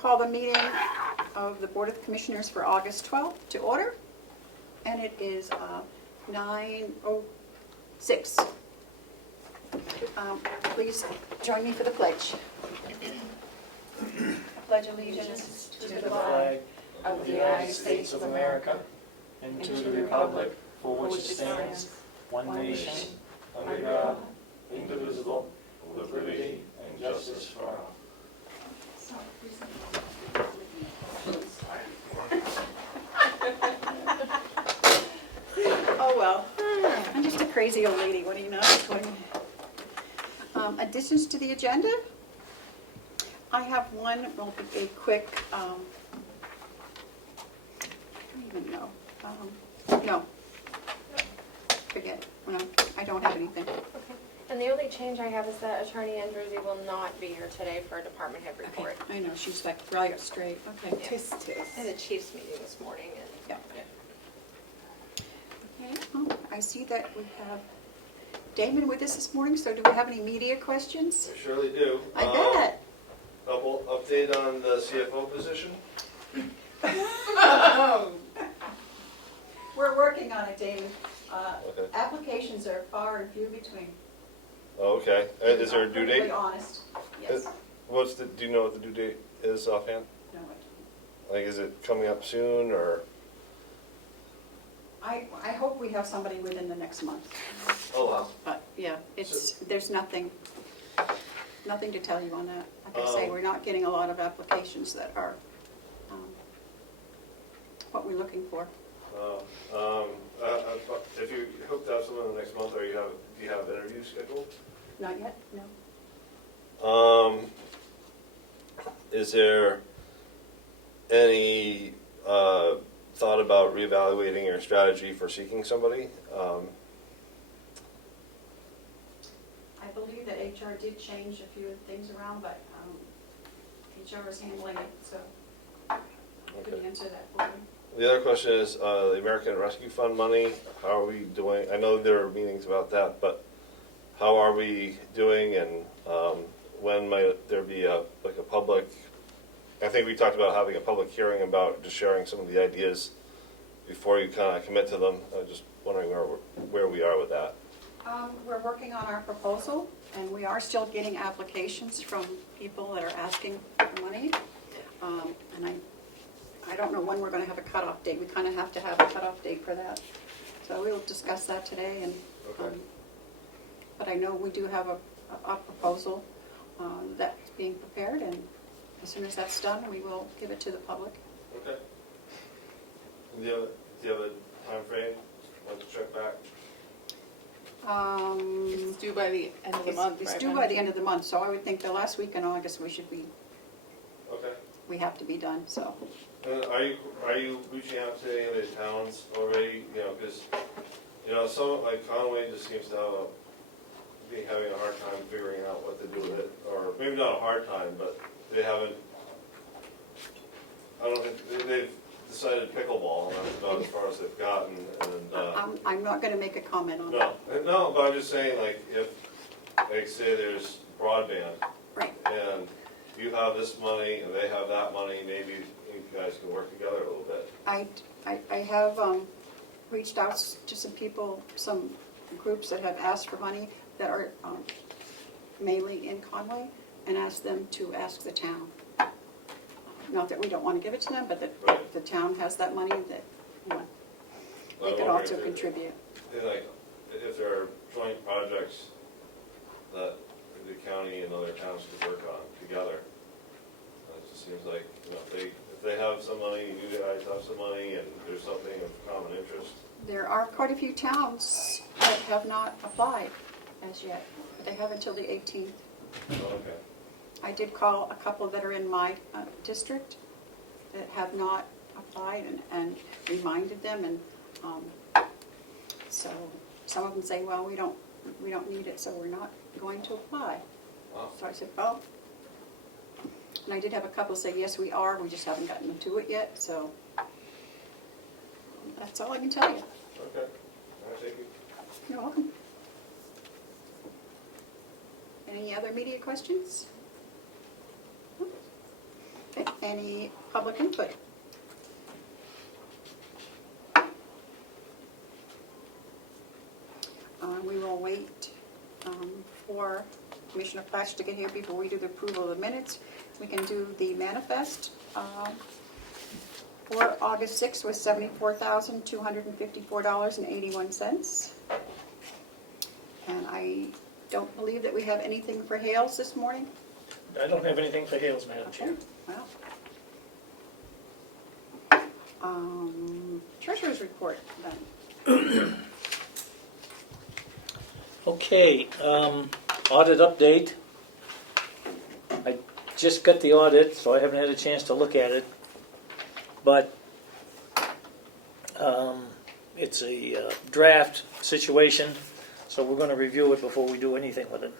call the meeting of the Board of Commissioners for August 12th to order, and it is 9:06. Please join me for the pledge. I pledge allegiance to the flag of the United States of America and to the republic for which it stands, one nation, under God, indivisible, with liberty and justice for all. Oh, well, I'm just a crazy old lady, what do you know? Additions to the agenda? I have one, will be a quick, I don't even know. No. Forget it. No, I don't have anything. Okay. And the only change I have is that Attorney Andrews will not be here today for a department head report. Okay, I know, she's like right straight. Okay, Yeah. tisk. And the chief's meeting this morning. And Yeah. Okay, I see that we have Damon with us this morning, so do we have any media questions? I surely do. I bet. Couple update on the CFO position. We're working on it, Damon. Okay. Applications are far and few between. Oh, okay. Is there a due To be date? honest, yes. Do you know what the due date is offhand? No, Like, is it coming up soon or? I hope we have somebody within the next month. Oh, wow. But, yeah, there's nothing to tell you on that. Like I say, we're not getting a lot of applications that are what we're looking for. If you hope to have someone in the next month, do you have interviews scheduled? Not yet, no. Is there any thought about reevaluating your strategy for seeking somebody? I believe that HR did change a few things around, but HR is handling it, so I couldn't answer that for you. The other question is the American Rescue Fund money. How are we doing? I know there are meetings about that, but how are we doing? And when might there be a public? I think we talked about having a public hearing about just sharing some of the ideas before you kind of commit to them. I'm just wondering where we are with that. We're working on our proposal, and we are still getting applications from people that are asking for money. And I don't know when we're going to have a cutoff date. We kind of have to have a cutoff date for that. So we'll discuss that today. And Okay. but I know we do have a proposal that's being prepared, and as soon as that's done, we will give it to the public. Okay. Do you have a time frame? Want to check back? It's due by the end of the month, It's right? due by the end of the month, so I would think the last week in August Okay. we have to be done, so. Are you reaching out to any of the towns already? Because some like Conway just seems to be having a hard time figuring out what to do with it, or maybe not a hard time, but they haven't. I don't think they've decided pickleball, and that's about as far as they've gotten. And I'm not going to make a comment on that. no, but I'm just saying, like, if, like, say there's broadband, Right. and you have this money and they have that money, maybe you guys can work together a little bit. I have reached out to some people, some groups that have asked for money that are mainly in Conway, and asked them to ask the town. Not that we don't want to give it to them, but that Right. the town has that money that they I could wonder also if contribute. Like, if there are joint projects that the county and other towns could work on together, it just seems like, if they have some money, you guys have some money, and there's something of common interest. There are quite a few towns that have not applied as yet, but they have until the 18th. Oh, okay. I did call a couple that are in my district that have not applied and reminded them, and so some of them say, well, we don't need it, so we're not going to apply. Wow. So I said, well, and I did have a couple say, yes, we are, we just haven't gotten to it yet, so that's all I can tell you. Okay. All right, thank you. You're welcome. Any other media questions? Okay, any public input? We will wait for Commissioner Flash to get here before we do the approval of the minutes. We can do the manifest for August 6th was $74,254.81. And I don't believe that we have anything for Hales this morning. I don't have anything for Hales, Madam Chair. Wow. Treasurer's report then. Okay, audit update. I just got the audit, so I haven't had a chance to look at it. But it's a draft situation, so we're going to review it before we do anything with it.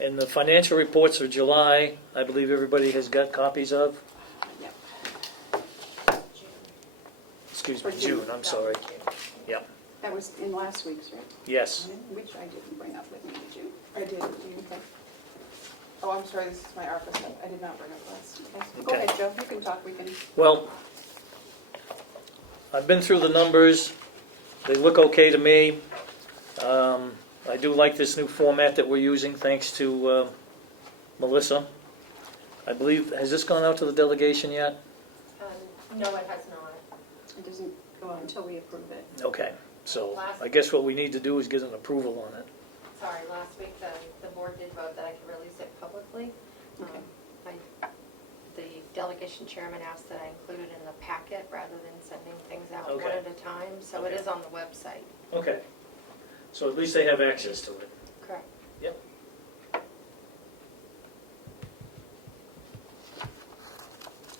And the financial reports for July, I believe everybody has got copies of. Yep. Excuse me, For June. June, I'm sorry. Yep, That was in last week's, right? yes. Which I didn't bring up with me, did you? I did. Okay. Oh, I'm sorry, this is my ARPA stuff. I did not bring up last. Go Okay. ahead, Joe, you can talk, we can. Well, I've been through the numbers. They look okay to me. I do like this new format that we're using, thanks to Melissa. I believe, has this gone out to the delegation yet? No, it has not. It doesn't go out until we approve it. Okay, so I guess what we need to do is get an approval on it. Sorry, last week the board did vote that I could release it publicly. Okay. The delegation chairman asked that I include it in the packet rather than sending things out one Okay. at a time, so it Okay. is on the website. Okay. So at least they have access to it. Correct. Yep.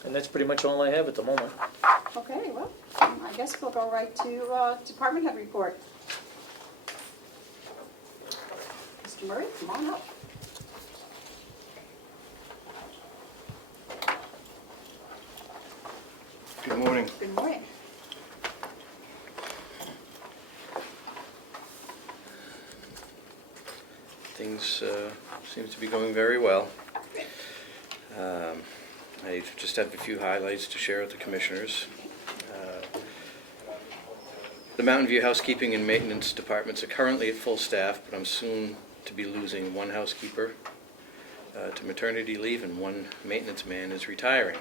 And that's pretty much all I have at the moment. Okay, well, I guess we'll go right to department head report. Mr. Murray, come on up. Good morning. Good morning. Things seem to be going very well. I just have a few highlights to share with the commissioners. The Mountain View housekeeping and maintenance departments are currently at full staff, but I'm soon to be losing one housekeeper to maternity leave, and one maintenance man is retiring.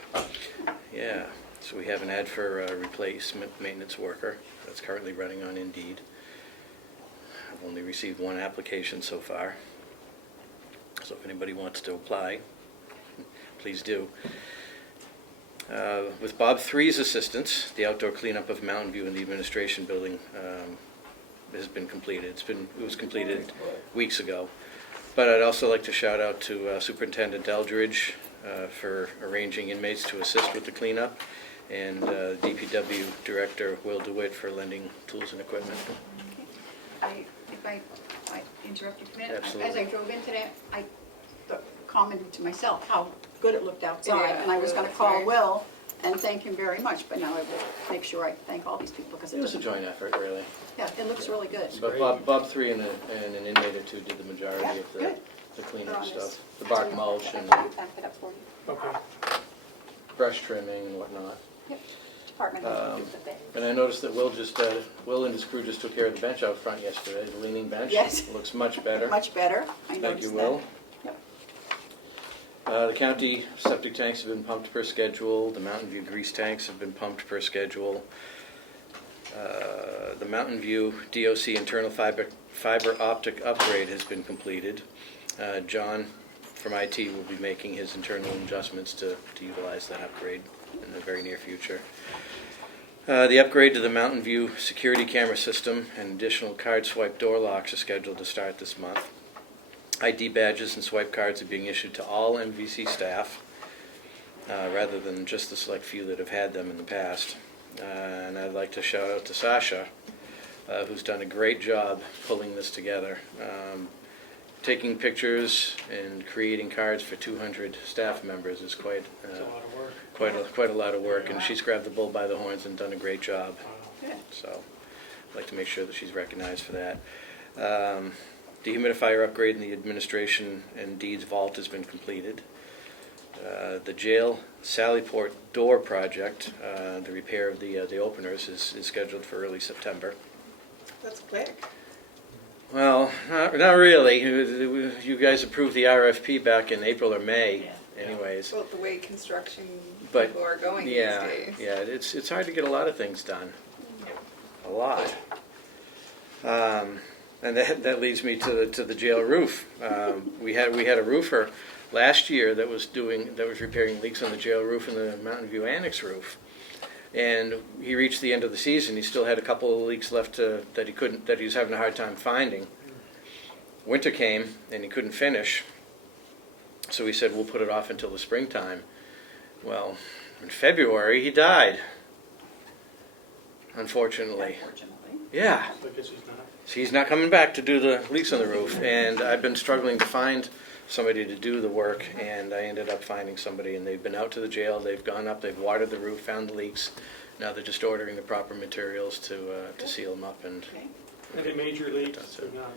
Yeah, so we have an ad for a replacement maintenance worker that's currently running on Indeed. I've only received one application so far, so if anybody wants to apply, please do. With Bob 3's assistance, the outdoor cleanup of Mountain View and the administration building has been completed. It was completed weeks ago. But I'd also like to shout out to Superintendent Eldridge for arranging inmates to assist with the cleanup, and DPW Director Will DeWitt for lending tools and equipment. If I interrupt you a minute. Absolutely. As I drove in today, I commented to myself how good it looked outside, Yeah, and I was going to it was call very- Will and thank him very much, but now I will make sure I thank all these people, because It was a joint effort, really. yeah, it looks really good. But Bob 3 and an inmate or two did the majority Yeah, of good. the They're cleanup on this. stuff. The bark mulch and I backed it up for you. Okay. brush trimming and whatnot. Yep, department head did the thing. And I noticed that Will and his crew just took care of the bench out front yesterday, the leaning bench. Yes. Looks much better. Much better, I Thank noticed you, that. Will. Yep. The county septic tanks have been pumped per schedule. The Mountain View grease tanks have been pumped per schedule. The Mountain View DOC internal fiber optic upgrade has been completed. John from IT will be making his internal adjustments to utilize that upgrade in the very near future. The upgrade to the Mountain View security camera system and additional card swipe door locks are scheduled to start this month. ID badges and swipe cards are being issued to all MVC staff, rather than just the select few that have had them in the past. And I'd like to shout out to Sasha, who's done a great job pulling this together. Taking pictures and creating cards for 200 staff members is quite It's a lot of work. quite a lot of work, and she's grabbed the bull by the horns and done a great job. Good. So I'd like to make sure that she's recognized for that. Dehumidifier upgrade in the administration and deeds vault has been completed. The jail Sallyport door project, the repair of the openers is scheduled for early September. That's quick. Well, not really. You guys approved the RFP back in April or May anyways. About the way construction But, people are going yeah, these days. yeah, it's hard to get a lot of things done. A lot. And that leads me to the jail roof. We had a roofer last year that was repairing leaks on the jail roof and the Mountain View Annex roof. And he reached the end of the season. He still had a couple of leaks left that he was having a hard time finding. Winter came and he couldn't finish. So we said, we'll put it off until the springtime. Well, in February, he died. Unfortunately. Yeah. So I guess he's not. He's not coming back to do the leaks on the roof. And I've been struggling to find somebody to do the work. And I ended up finding somebody. And they've been out to the jail. They've gone up. They've watered the roof, found the leaks. Now they're just ordering the proper materials to seal them up. And Any major leaks or not?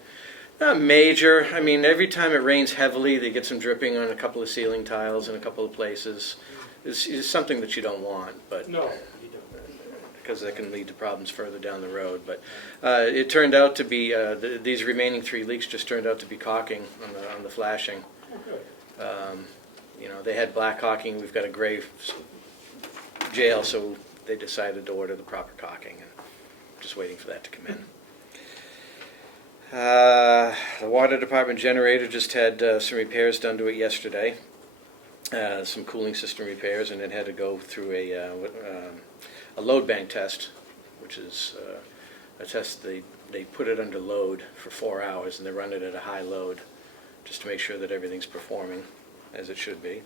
not major. I mean, every time it rains heavily, they get some dripping on a couple of ceiling tiles in a couple of places. It's something that you don't want, but No, you don't. because that can lead to problems further down the road. But it turned out to be these remaining 3 leaks just turned out to be caulking on the flashing. Oh, good. You know, they had black caulking. We've got a gray jail, so they decided to order the proper caulking, and just waiting for that to come in. The water department generator just had some repairs done to it yesterday, some cooling system repairs, and it had to go through a load bank test, which is a test they put it under load for 4 hours, and they run it at a high load just to make sure that everything's performing as it should be.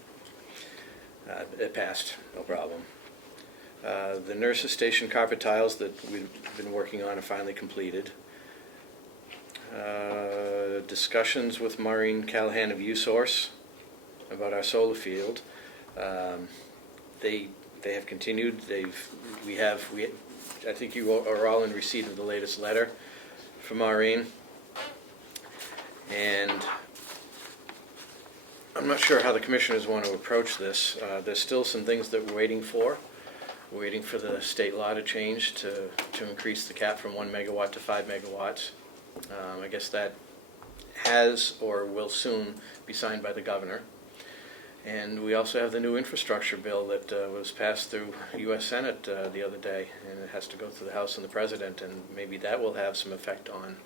It passed, no problem. The nurses' station carpet tiles that we've been working on are finally completed. Discussions with Maureen Callahan of USource about our solar field. They have continued. I think you are all in receipt of the latest letter from Maureen, and I'm not sure how the commissioners want to approach this. There's still some things that we're waiting for. We're waiting for the state law to change to increase the cap from 1 megawatt to 5 megawatts. I guess that has or will soon be signed by the governor. And we also have the new infrastructure bill that was passed through U.S. Senate the other day, and it has to go through the House and the President, and maybe that will have some effect on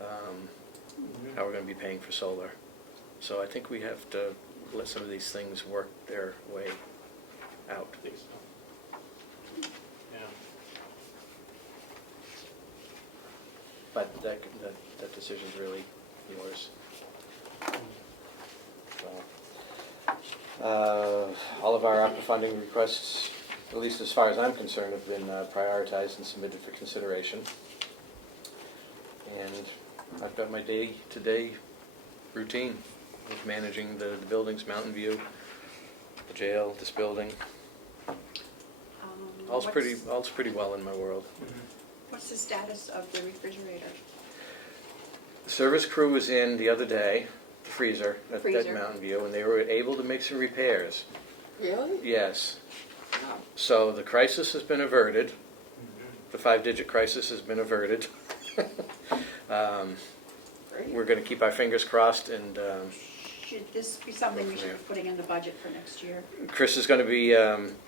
how we're going to be paying for solar. So I think we have to let some of these things work their way out. I think so. Yeah. But that decision's really yours. So, all of our ARPA funding requests, at least as far as I'm concerned, have been prioritized and submitted for consideration. And I've got my day-to-day routine with managing the buildings, Mountain View, the jail, this building. All's pretty well in my world. What's the status of the refrigerator? The service crew was in the other day, the freezer at Freezer. Mountain View, and they were able to make some repairs. Really? Yes. Wow. So the crisis has been averted. The 5-digit crisis has been averted. Great. We're going to keep our fingers crossed, and Should this be something we should be putting in the budget for next year? Chris is going to be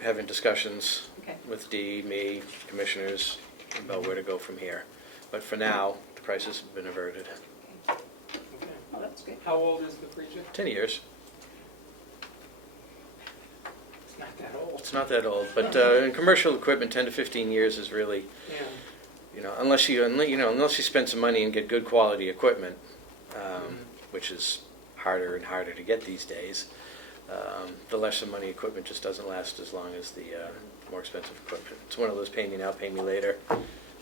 having discussions Okay. with Dee, me, commissioners, about where to go from here. But for now, the crisis has been averted. Okay. Oh, that's good. How old is the freezer? 10 years. It's not that old. It's not that old, but in commercial equipment, 10 to 15 years is really, Yeah. unless you spend some money and get good quality equipment, which is harder and harder to get these days, the lesser money equipment just doesn't last as long as the more expensive equipment. It's one of those pay me now, pay me later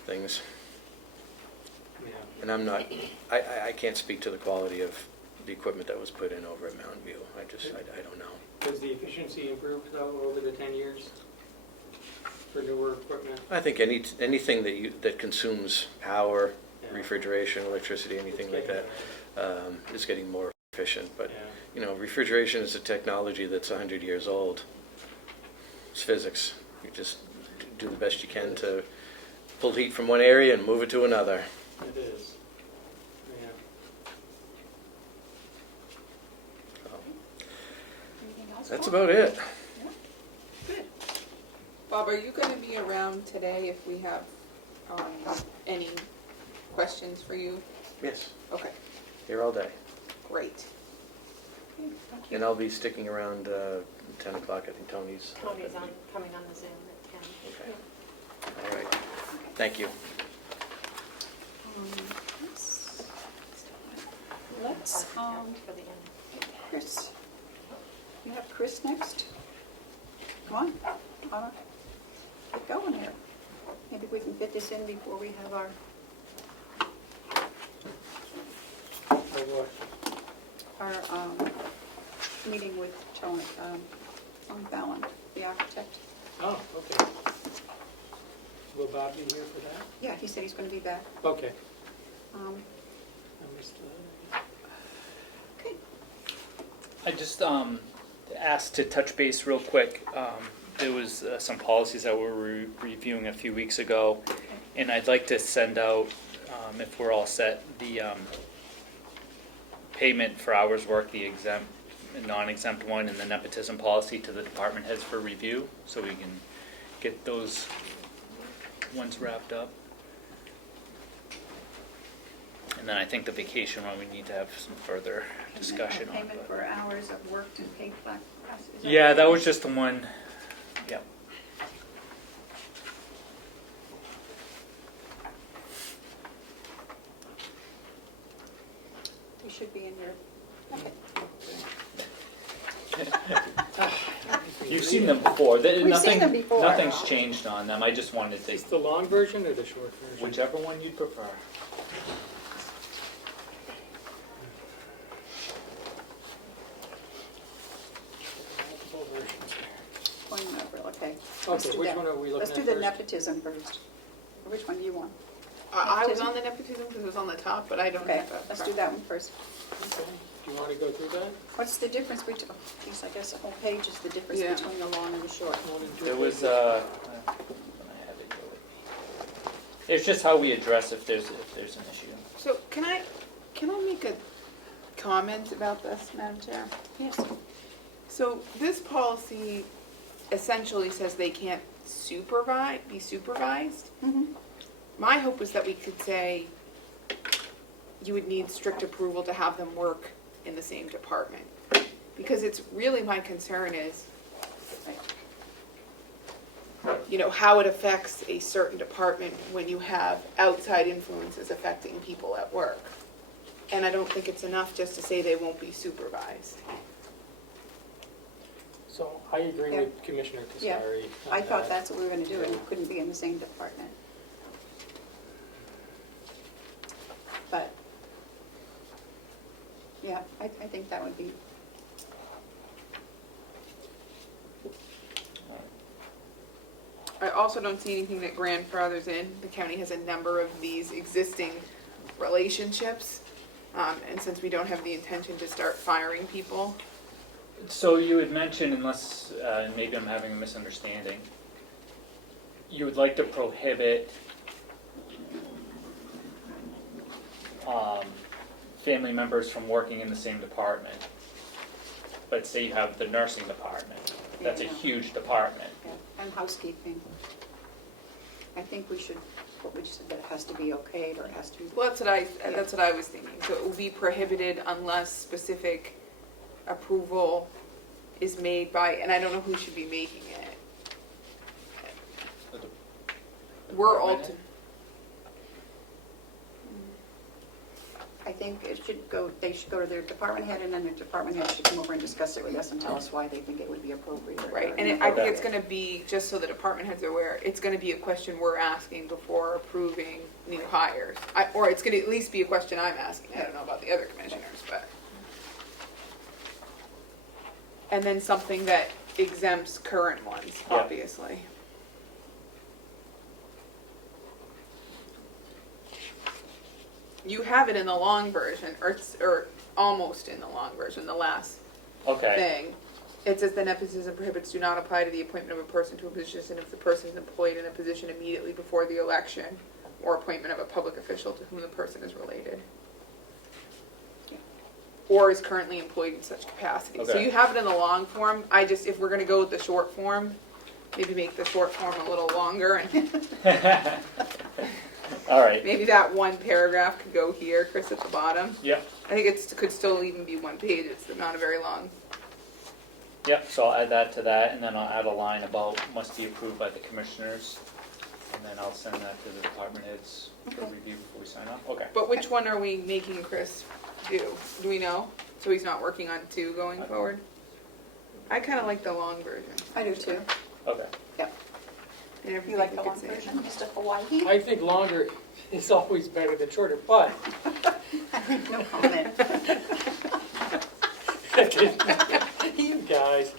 things. Yeah. And I'm not, I can't speak to the quality of the equipment that was put in over at Mountain View. I don't know. Has the efficiency improved though over the 10 years for newer equipment? I think anything that consumes power, Yeah. refrigeration, electricity, anything like that, is getting more efficient, but, Yeah. you know, refrigeration is a technology that's 100 years old. It's physics. You just do the best you can to pull heat from one area and move it to another. It is. Yeah. Anything else? That's Bob? about it. Good. Bob, are you gonna be around today if we have, any questions for you? Yes. Okay, Here all day. great. Okay, thank you. And I'll be sticking around 10 o'clock, I think Tony's. Tony's coming on the Zoom at 10. Okay. All right. Thank you. Let's, For the end. Chris, you have Chris next? Come on, Anna, get going here. Maybe we can fit this in before we have our meeting with Tony, Fallon, the architect. Oh, okay. Will Bob be here for that? Yeah, he said he's going to be back. Okay. Um, I missed Okay, I just asked to touch base real quick. There was some policies that we were reviewing a few weeks ago, and I'd like to send out, if we're all set, the payment for hours worked, the exempt and non-exempt one, and the nepotism policy to the department heads for review, so we can get those ones wrapped up. And then I think the vacation one, we need to have some further discussion on. payment but- for hours of worked and paid class. Is Yeah, that was just the one, yep. They should be in your packet. You've seen them before. We've seen them before. Nothing's changed on them. I just wanted Is this to, the long version or the short version? whichever one you'd prefer. Multiple versions here. One over, okay. Let's Okay, do which that. one are we looking Let's at do the first? nepotism first. Or which one do you want? I was on the nepotism because it was on the top, but I don't Okay, have a. let's do that one first. Okay. Do you want to go through that? What's the difference between, oh, geez, I guess the whole page is the difference Yeah. between the long and the short. One and two There was, pages. I had it go. It's just how we address if there's an issue. So can I make a comment about this, Madam Chair? Yes. So this policy essentially says they can't be supervised. Mm-hmm. My hope was that we could say you would need strict approval to have them work in the same department. Because it's really, my concern is, you know, how it affects a certain department when you have outside influences affecting people at work. And I don't think it's enough just to say they won't be supervised. So I agree Yeah. with Commissioner Yeah. Casari. on I thought that. that's what we were gonna do, and it couldn't be in the same department. But, yeah, I think that would be, I also don't see anything that grandfathers in. The county has a number of these existing relationships. And since we don't have the intention to start firing people, So you had mentioned, unless, maybe I'm having a misunderstanding, you would like to prohibit family members from working in the same department. But say you have the nursing department, that's a Yeah. huge department. yeah, and housekeeping. I think we should, what we said, that it has to be okayed, or it has to be. well, that's what I was thinking. So it will be prohibited unless specific approval is made by, and I don't know who should be making it. We're all, Department head? I think it should go, they should go to their department head, and then the department head should come over and discuss it with us and tell us why they think it would be appropriate. or- right, and I think it's gonna be, just so the department heads are aware, it's gonna be a question we're asking before approving new hires. Or it's gonna at least be a question I'm asking, I don't know about the other commissioners, but. And then something that exempts current ones, Yeah. obviously. You have it in the long version, or almost in the long version, the last Okay, thing. It says the nepotism prohibits do not apply to the appointment of a person to a position if the person is employed in a position immediately before the election or appointment of a public official to whom the person is related. Or is currently employed in such capacity. So Okay. you have it in the long form. If we're gonna go with the short form, maybe make the short form a little longer and all right, maybe that one paragraph could go here, Chris, at the bottom. yep, I think could still even be one page. It's not a very long. yep, so I'll add that to that, and then I'll add a line about must be approved by the commissioners, and then I'll send that to the department heads for Okay. review before we sign off, okay. But which one are we making Chris do? Do we know? So he's not working on 2 going forward? I kind of like the long version. I do too. Okay, Yep. And You everything like we the could long say. version, Mr. Hawaii? I think longer is always better than shorter, but No comment. you guys,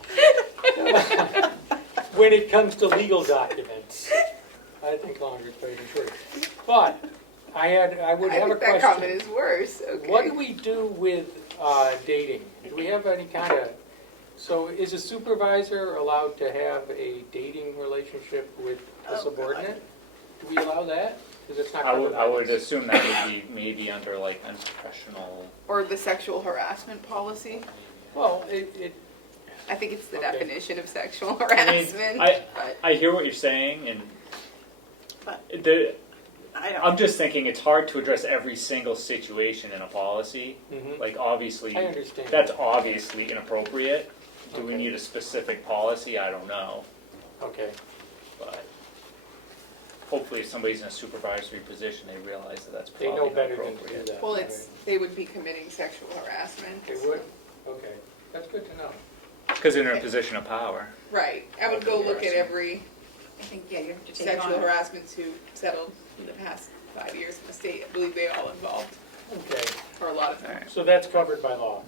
when it comes to legal documents, I think longer is better than shorter. But I would I have a think that comment question. is worse. Okay. What do we do with dating? Do we have any kind of, so is a supervisor allowed to have a dating relationship with a Oh, subordinate? Do we allow that? Because it's not I covered would, by I would this. assume that would be maybe under like unprofessional, Or the sexual harassment policy? Well, it, I think it's the Okay. definition of sexual I mean, harassment. but I hear what you're saying, and But I don't. I'm just thinking it's hard to address every single situation in a policy. mhm. Like, obviously, I understand. that's obviously inappropriate. Do we Okay. need a specific policy? I don't know. Okay, But hopefully if somebody's in a supervisory position, they realize that that's they probably know better than to do inappropriate. that. Well, they would be committing sexual harassment. They would? Okay, that's good to know. Because they're in a position of power. Right. I would go look at Harassment. every I think, yeah, you have to take it sexual on. harassment suit settled in the past 5 years in the state. I believe they all involved, Okay, or a lot of them. so that's covered by law.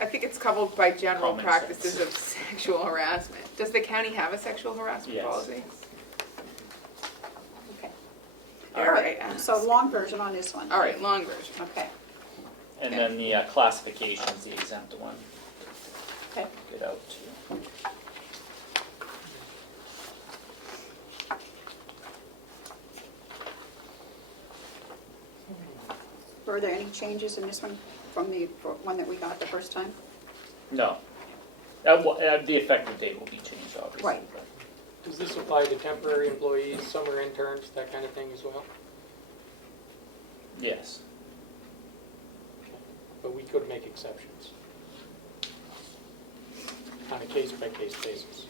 I think it's covered by general Common practices sense. of sexual harassment. Does the county have a sexual harassment Yes. policy? Okay. All All right. right, so long version on this one. All right, long version. Okay, And then the classifications, the exempt one, okay. get out to. Were there any changes in this one from the one that we got the first time? No. The effective date will be changed, obviously. Right. but- Does this apply to temporary employees, summer interns, that kind of thing as well? Yes. But we could make exceptions on a case-by-case basis.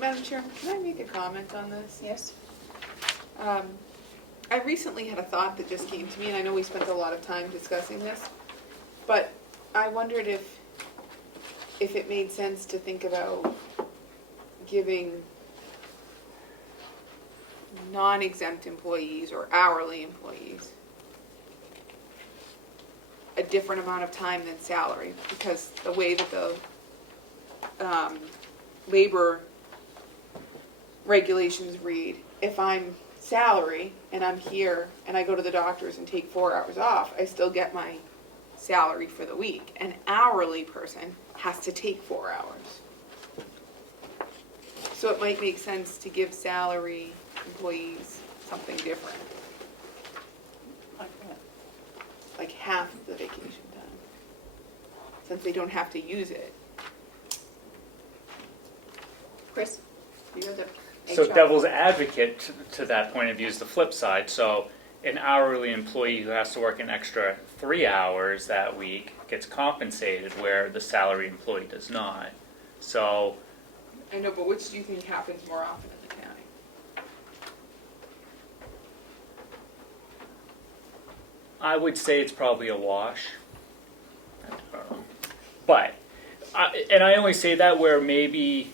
Madam Chair, can I make a comment on this? Yes? I recently had a thought that just came to me, and I know we spent a lot of time discussing this, but I wondered if it made sense to think about giving non-exempt employees or hourly employees a different amount of time than salary, because the way that the labor regulations read, if I'm salary and I'm here and I go to the doctor's and take 4 hours off, I still get my salary for the week. An hourly person has to take 4 hours. So it might make sense to give salary employees something different, Like that. like half of the vacation time, since they don't have to use it. Chris, you're the So HR. devil's advocate to that point of view is the flip side. So an hourly employee who has to work an extra 3 hours that week gets compensated where the salary employee does not. So I know, but which do you think happens more often in the county? I would say it's probably a wash. But, and I only say that where maybe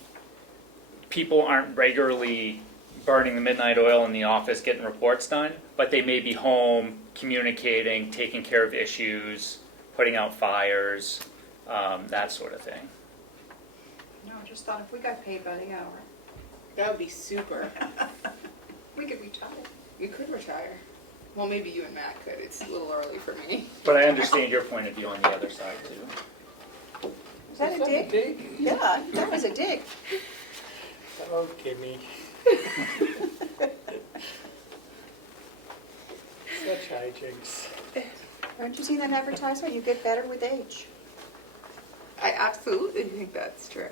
people aren't regularly burning the midnight oil in the office getting reports done, but they may be home communicating, taking care of issues, putting out fires, that sort of thing. No, I just thought if we got paid by the hour, That would be super. we could retire. You could retire. Well, maybe you and Matt could. It's a little early for me. But I understand your point of view on the other side too. Is that a dig? Yeah, that was a dig. Oh, Kimmy. Such hijinks. Haven't you seen that advertisement? You get better with age. I absolutely think that's true.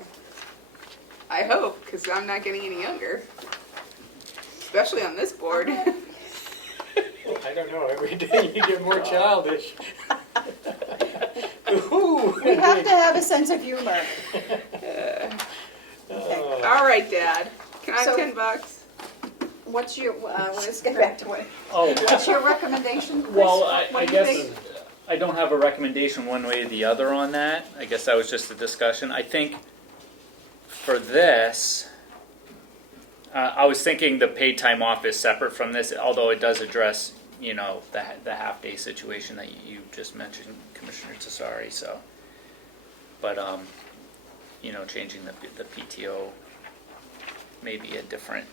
I hope, because I'm not getting any younger. Especially on this board. I don't know, every day you get more childish. Ooh. We have to have a sense of humor. Oh. All right, Dad. Can I have So- $10? What's your, let's get back to it. Oh, What's your recommendation, Chris? well, What I do you guess think? I don't have a recommendation one way or the other on that. I guess that was just a discussion. I think for this, I was thinking the paid time off is separate from this, although it does address, you know, the half-day situation that you just mentioned, Commissioner Tassari, so. But, you know, changing the PTO may be a different.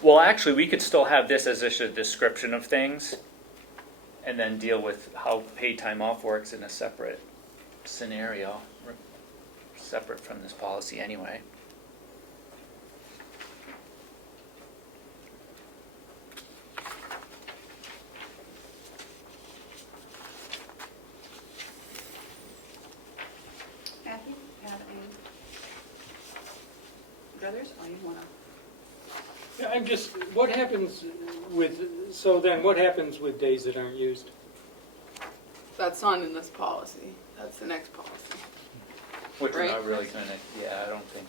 Well, actually, we could still have this as just a description of things and then deal with how paid time off works in a separate scenario, separate from this policy anyway. Matthew, have any brothers? Or you wanna? Yeah, I'm just, what happens with, so then what happens with days that aren't used? That's not in this policy. That's the next policy. Which we're Right. not really gonna, yeah, I don't think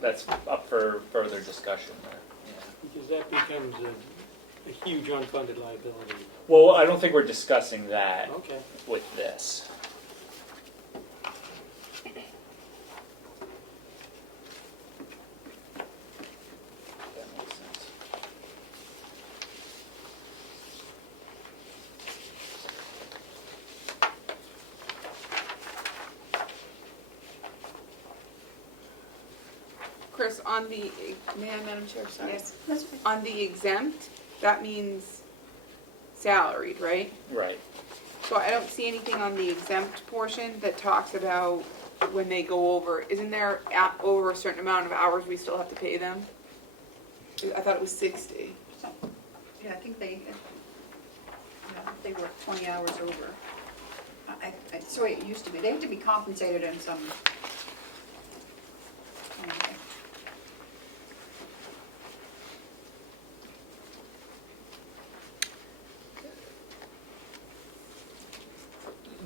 that's up for further discussion there, yeah. Because that becomes a huge unfunded liability. Well, I don't think we're discussing that Okay. with this. That makes sense. Chris, on the, Madam Chair, sorry. Yes, that's fine. On the exempt, that means salaried, right? Right. So I don't see anything on the exempt portion that talks about when they go over, isn't there over a certain amount of hours we still have to pay them? I thought it was 60. So, yeah, I think they work 20 hours over. It's the way it used to be. They had to be compensated in some. Anyway.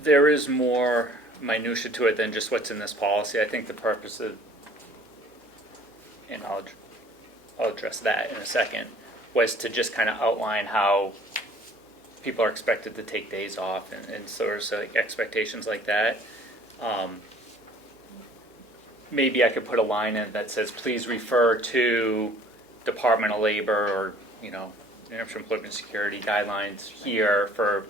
There is more minutia to it than just what's in this policy. I think the purpose of, and I'll address that in a second, was to just kind of outline how people are expected to take days off and sort of like expectations like that. Maybe I could put a line in that says, please refer to Department of Labor or, you know, New Hampshire Employment Security guidelines here for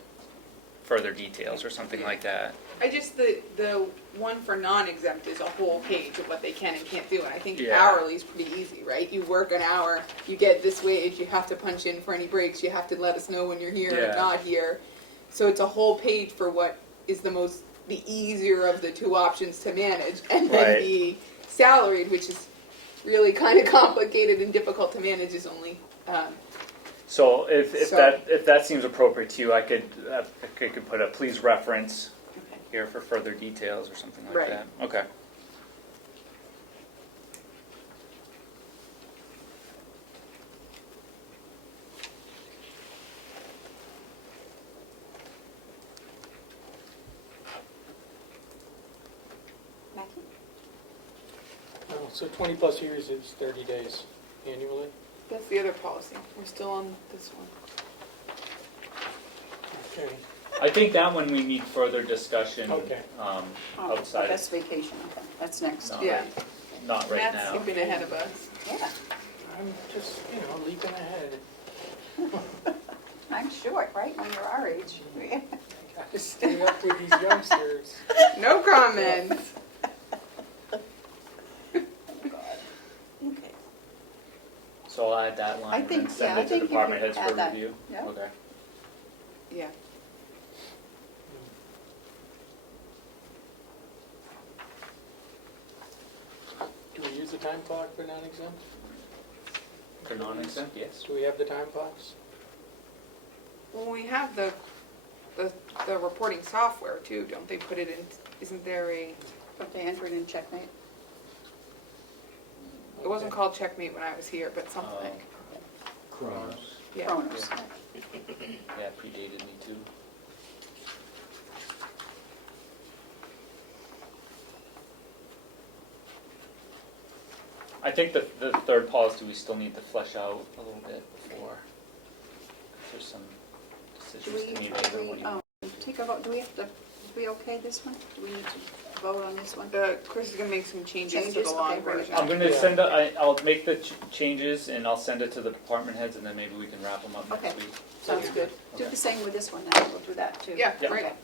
further details or something like that. I just, the one for non-exempt is a whole page of what they can and can't do, and I think Yeah. hourly is pretty easy, right? You work an hour, you get this wage, you have to punch in for any breaks, you have to let us know when you're here Yeah. or not here. So it's a whole page for what is the easier of the two options to manage, and then Right. the salaried, which is really kind of complicated and difficult to manage, is only, So if So- that seems appropriate to you, I could put a please reference Okay. here for further details or something like Right. that. Okay. Matthew? Oh, so 20 plus years is 30 days annually? that's the other policy. We're still on this one. Okay. I think that one we need further discussion. Okay. Oh, Outside. That's vacation, okay, that's next. Not Yeah. right, not right Matt's now. skipping ahead of us. Yeah, I'm just, leaping ahead. I'm short, right, when you're our age. Gotta stay up with these youngsters. No comment. Okay. So so I'll add that line I and think- then send yeah, I it to think you department could heads for add that. review? Yeah. Okay. Yeah. Do we use the time clock for non-exempt? For non-exempt, yes. Do we have the time clocks? Well, we have the reporting software too, don't they put it in, isn't there a, But they enter it in checkmate. it wasn't called Checkmate when I was here, but something. Chronos. Yeah. Kronos. Yeah, predated me too. I think the third policy we still need to flesh out a little bit before. There's some Do decisions we, to be made on what you want. take a vote, do we have to, do we okay this one? Do we need to vote on this one? Chris is gonna make some changes to Changes? the long Okay, very version. I'm gonna Yeah. send, I'll make the changes and I'll send it to the department heads and then maybe we can wrap them up next Okay. week. Sounds good. Do Okay. the same with this one then, we'll do that too. Yeah, Yeah. great. Okay.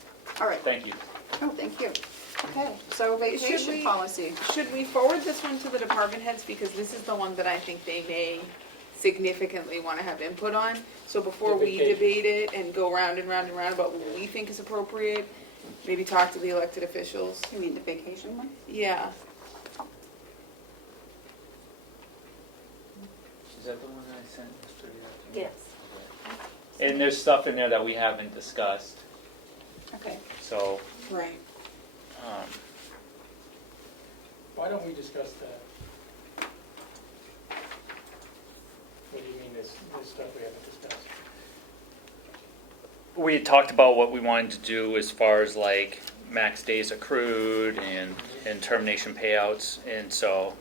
All right. Thank you. Oh, thank you. Okay, so vacation we- policy. Should we forward this one to the department heads, because this is the one that I think they may significantly want to have input on? So before The we vacation. debate it and go round and round and round about what we think is appropriate, maybe talk to the elected officials. You mean the vacation one? Yeah. Is that the one that I sent yesterday? Yes. Okay. And there's stuff in there that we haven't discussed, Okay. so, Right. Why don't we discuss that? What do you mean, this stuff we haven't discussed? we had talked about what we wanted to do as far as like max days accrued and termination payouts, and so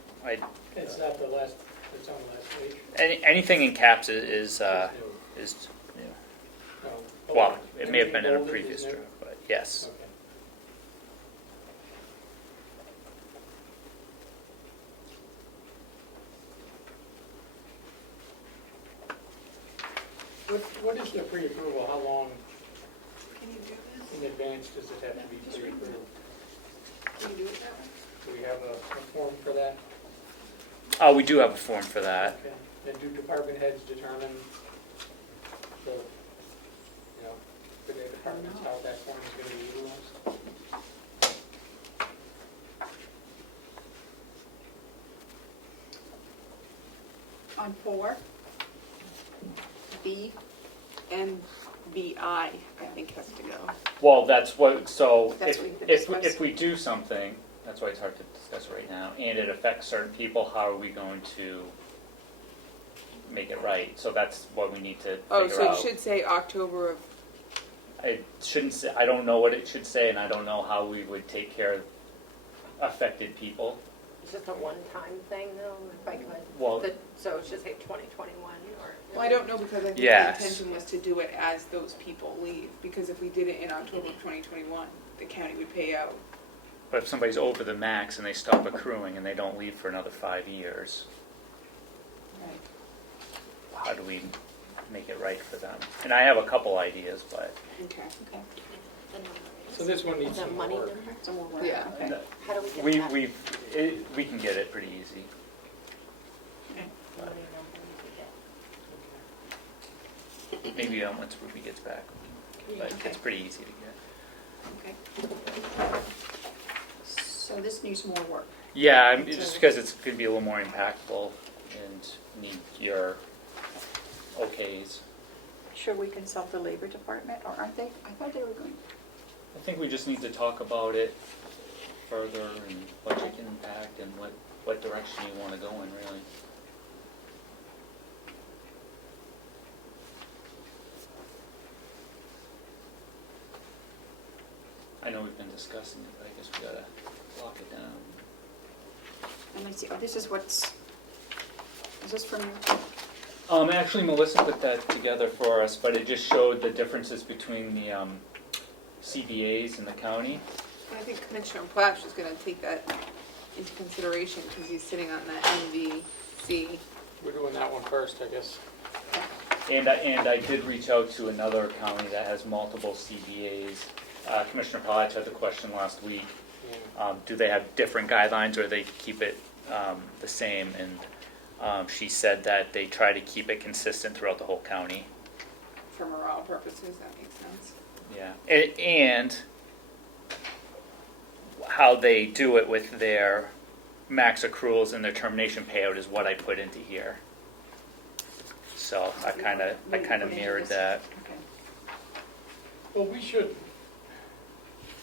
It's not the last, it's on the last page? anything in caps is new. No. Well, it may have been in a Bolded is previous new? draft, but yes. Okay. What is the pre-approval? How long Can you do this? in advance does it have to be pre-approved? Can you do it that way? Do we have a form for that? We do have a form for that. Okay. And do department heads determine the, you know, for their departments, how that form is going to be utilized? On 4, B, And BI, I think, has to go. Well, that's what, so That's if, what you could if, discuss. if we do something, that's why it's hard to discuss right now, and it affects certain people, how are we going to make it right? So that's what we need to Oh, figure so it out. should say October of, I shouldn't say, I don't know what it should say, and I don't know how we would take care of affected people. It's just a one-time thing though, if I could. Well, So it should say 2021 or. well, I don't know, because I think the Yes. intention was to do it as those people leave. Because if we did it in October of 2021, the county would pay out. but if somebody's over the max and they stop accruing and they don't leave for another 5 years, how do we make it right for them? And I have a couple ideas, but Okay. okay, So this one needs The some money more work. number? so we'll work. Yeah. Okay. How do we get we that? we can get it pretty easy. Money number we could get. Maybe once Ruby gets back, but Okay. it's pretty easy to get. Okay. So this needs more work. Yeah, just because it's going to be a little more impactful and need your okays. Should we consult the labor department, or aren't they? I thought they were going. I think we just need to talk about it further and budget impact and what direction you want to go in, really. I know we've been discussing it, but I guess we gotta lock it down. And let's see, oh, this is what's, is this from you? Actually, Melissa put that together for us, but it just showed the differences between the CBAs in the county. And I think Commissioner Plash is going to take that into consideration because he's sitting on that MVC. We're doing that one first, I guess. And I did reach out to another county that has multiple CBAs. Commissioner Palach had the question last week. Yeah. Do they have different guidelines or they keep it the same? And She said that they try to keep it consistent throughout the whole county. For morale purposes, that makes sense. Yeah, and how they do it with their max accruals and their termination payout is what I put into here. So I kind of mirrored that. Okay. Well, we should,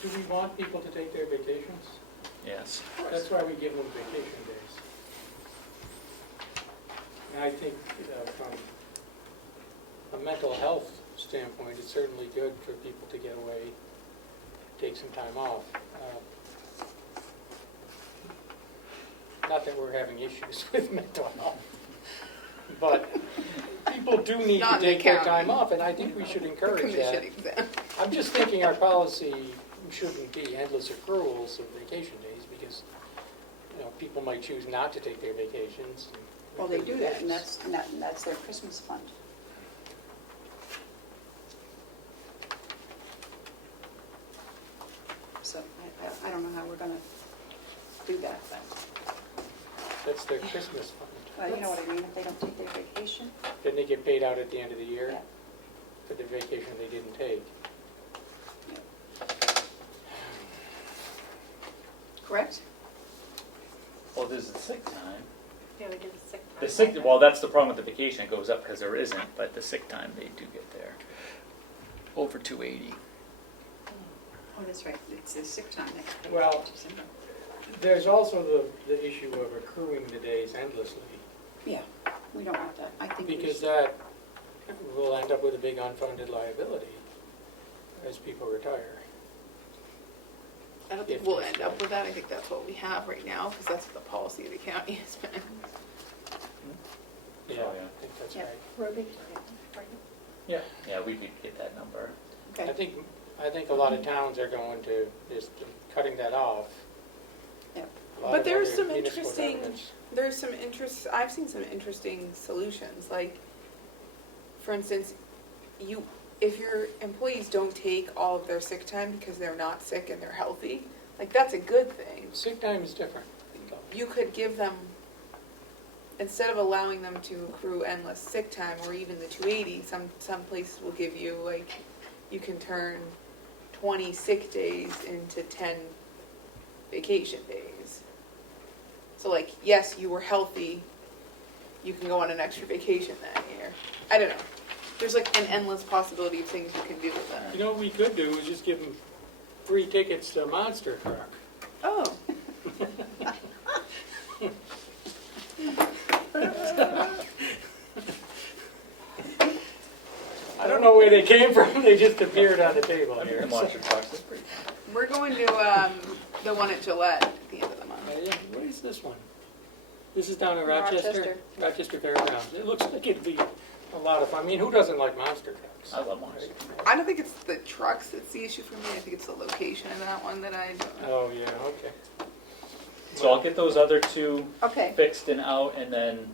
do we want people to take their vacations? Yes. That's why we give them vacation days. And I think from a mental health standpoint, it's certainly good for people to get away, take some time off. Not that we're having issues with mental health, but people do need Not to in the take their county. time off, and I think we should The encourage commission that. exam. I'm just thinking our policy shouldn't be endless accruals of vacation days, because, people might choose not to take their vacations. Well, they do that, and that's their Christmas fund. So I don't know how we're gonna do that, but, That's their Christmas fund. well, you know what I mean, if they don't take their vacation. Then they get paid out at the end of the year Yeah. for the vacation they didn't take. Correct? Well, there's the sick time. Yeah, we did the sick time. The sick, well, that's the problem with the vacation. It goes up because there isn't, but the sick time, they do get there. Over 280. Oh, that's right, it's the sick time. that- Well, there's also the issue of accruing the days endlessly, Yeah, we don't want that, I think we because should. that will end up with a big unfunded liability as people retire. I don't think we'll end up with that. I think that's what we have right now, because that's what the policy of the county has been. Yeah, yeah. I think that's Yeah. right. Ruby, Yeah. Yeah, we could get that number. I Okay, think a lot of towns are going to just cutting that off. Yep. A lot But of there's other some municipal interesting- governments- There's some interest, I've seen some interesting solutions, like, for instance, if your employees don't take all of their sick time because they're not sick and they're healthy, like, that's a good thing. Sick time is different. You could give them, instead of allowing them to accrue endless sick time or even the 280, some places will give you, like, you can turn 20 sick days into 10 vacation days. So, like, yes, you were healthy, you can go on an extra vacation that year. I don't know. There's like an endless possibility of things you can do with that. You know what we could do is just give them free tickets to Monster Truck. Oh, I don't know where they came from, they just appeared on the table I mean, here. the monster trucks is pretty fun. we're going to the one at Gillette at the end of the month. Yeah, what is this one? This is down in Rochester? Rochester Fairgrounds. It looks like it'd be a lot of fun. I mean, who doesn't like monster trucks? I love monster Right? I don't think it's the trucks that's the issue for me. I think it's the location of that one that I don't know. Oh, yeah, okay. So I'll get those other two okay, fixed and out, and then,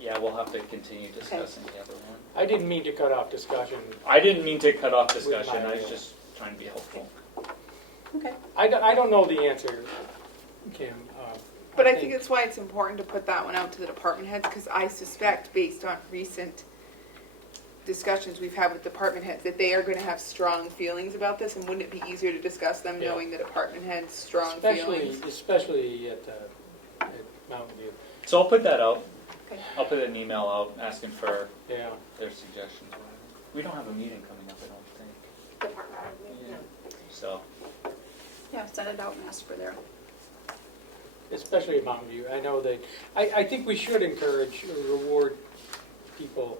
yeah, we'll have to continue discussing the other one. I didn't mean to cut off discussion. I didn't mean to cut off With discussion, my- I was just trying to be helpful. okay. I don't know the answer, Kim. But I think that's why it's important to put that one out to the department heads, because I suspect, based on recent discussions we've had with department heads, that they are going to have strong feelings about this, and wouldn't it be easier to discuss them Yeah. knowing the department heads' strong feelings? Especially at Mountain View. So I'll put that out. Okay. I'll put an email out asking for Yeah. their suggestions. or whatever. We don't have a meeting coming up, I don't think. department, Yeah. So, Yeah, send it out and ask for their, Especially at Mountain View. I know that, I think we should encourage or reward people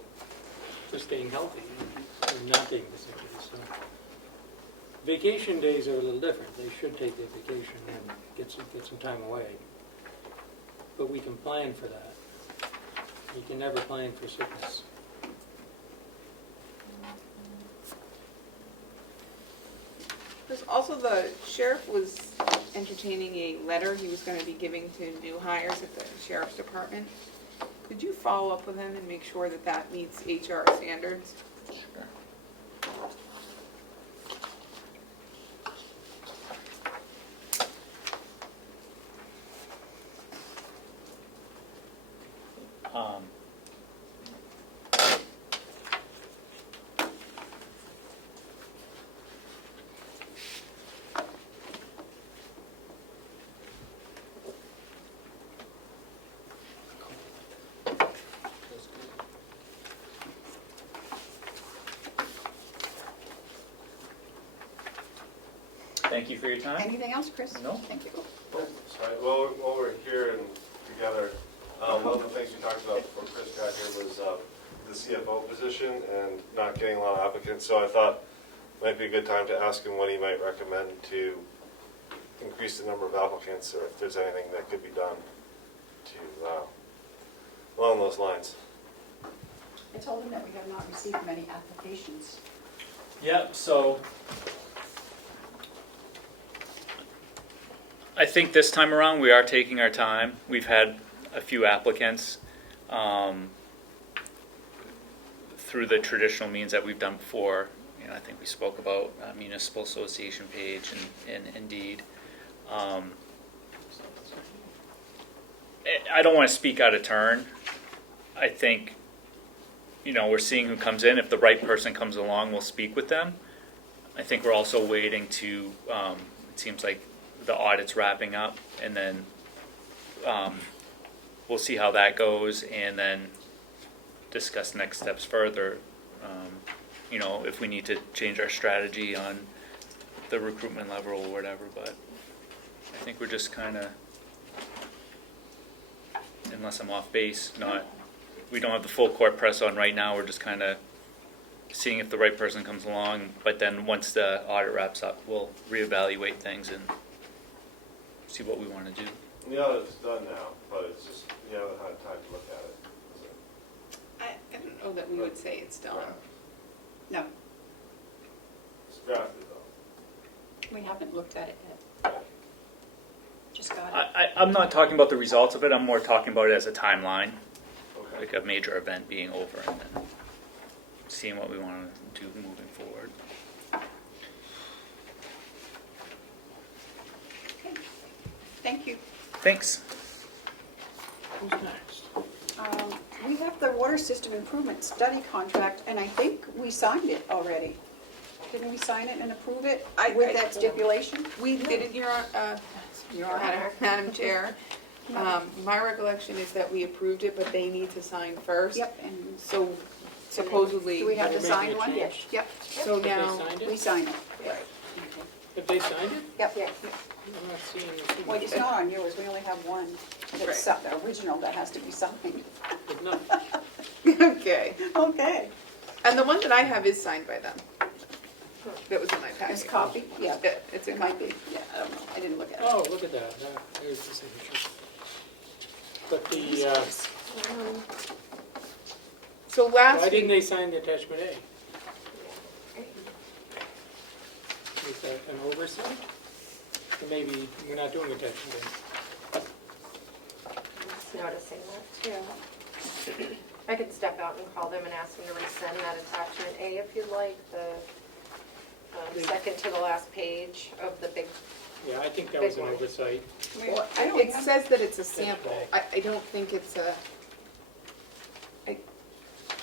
for staying healthy and not taking the sick days. So vacation days are a little different. They should take their vacation and get some time away. But we can plan for that. You can never plan for sickness. There's also the sheriff was entertaining a letter he was going to be giving to new hires at the sheriff's department. Could you follow up with him and make sure that that meets HR standards? sure. Thank you for your time. Anything else, Chris? No. Thank you. Sorry, while we're here and together, one of the things we talked about before Chris got here was the CFO position and not getting a lot of applicants. So I thought it might be a good time to ask him what he might recommend to increase the number of applicants, or if there's anything that could be done to along those lines. I told him that we have not received many applications. Yep, so I think this time around we are taking our time. We've had a few applicants through the traditional means that we've done before. You know, I think we spoke about municipal association page and Indeed. I don't want to speak out of turn. I think, you know, we're seeing who comes in. If the right person comes along, we'll speak with them. I think we're also waiting to, it seems like the audit's wrapping up, and then we'll see how that goes, and then discuss next steps further. You know, if we need to change our strategy on the recruitment level or whatever, but I think we're just kind of, unless I'm off base, we don't have the full court press on right now. We're just kind of seeing if the right person comes along, but then once the audit wraps up, we'll reevaluate things and see what we want to do. The audit's done now, but it's just, you haven't had time to look at it. I don't know that we would say it's done. No, It's drafted though. we haven't looked at it yet. Just got it. I'm not talking about the results of it. I'm more talking about it as a timeline, Okay. like a major event being over, and then seeing what we want to do moving forward. Okay. Thank you. Thanks. Who's next? We have the water system improvement study contract, and I think we signed it already. Didn't we sign it and approve it with that stipulation? We did it, Your Honor, Madam Chair. My recollection is that we approved it, but they need to sign first. Yep, and So supposedly. do we have to They're sign making a one? change? Yep, So Have they now, signed we it? signed it. Right. Have they signed it? Yep. I'm not seeing the signature. Well, it's not on yours, we only have one. It's the original that has to be signed. There's none. okay. Okay. And the one that I have is signed by them. That was in my This packet. copy? Yeah. It's a It might copy. be, yeah, I don't know, I didn't look at it. Oh, look at that. There's the signature. But So last why didn't week, they sign the attachment A? Is that an oversight? Or maybe we're not doing attachment A? Just noticing that too. I could step out and call them and ask them to resend that attachment A if you'd like, the second to the last page of the big, Yeah, I think that was an Big one. oversight. Well, I don't it have- says that it's a sample. I don't think it's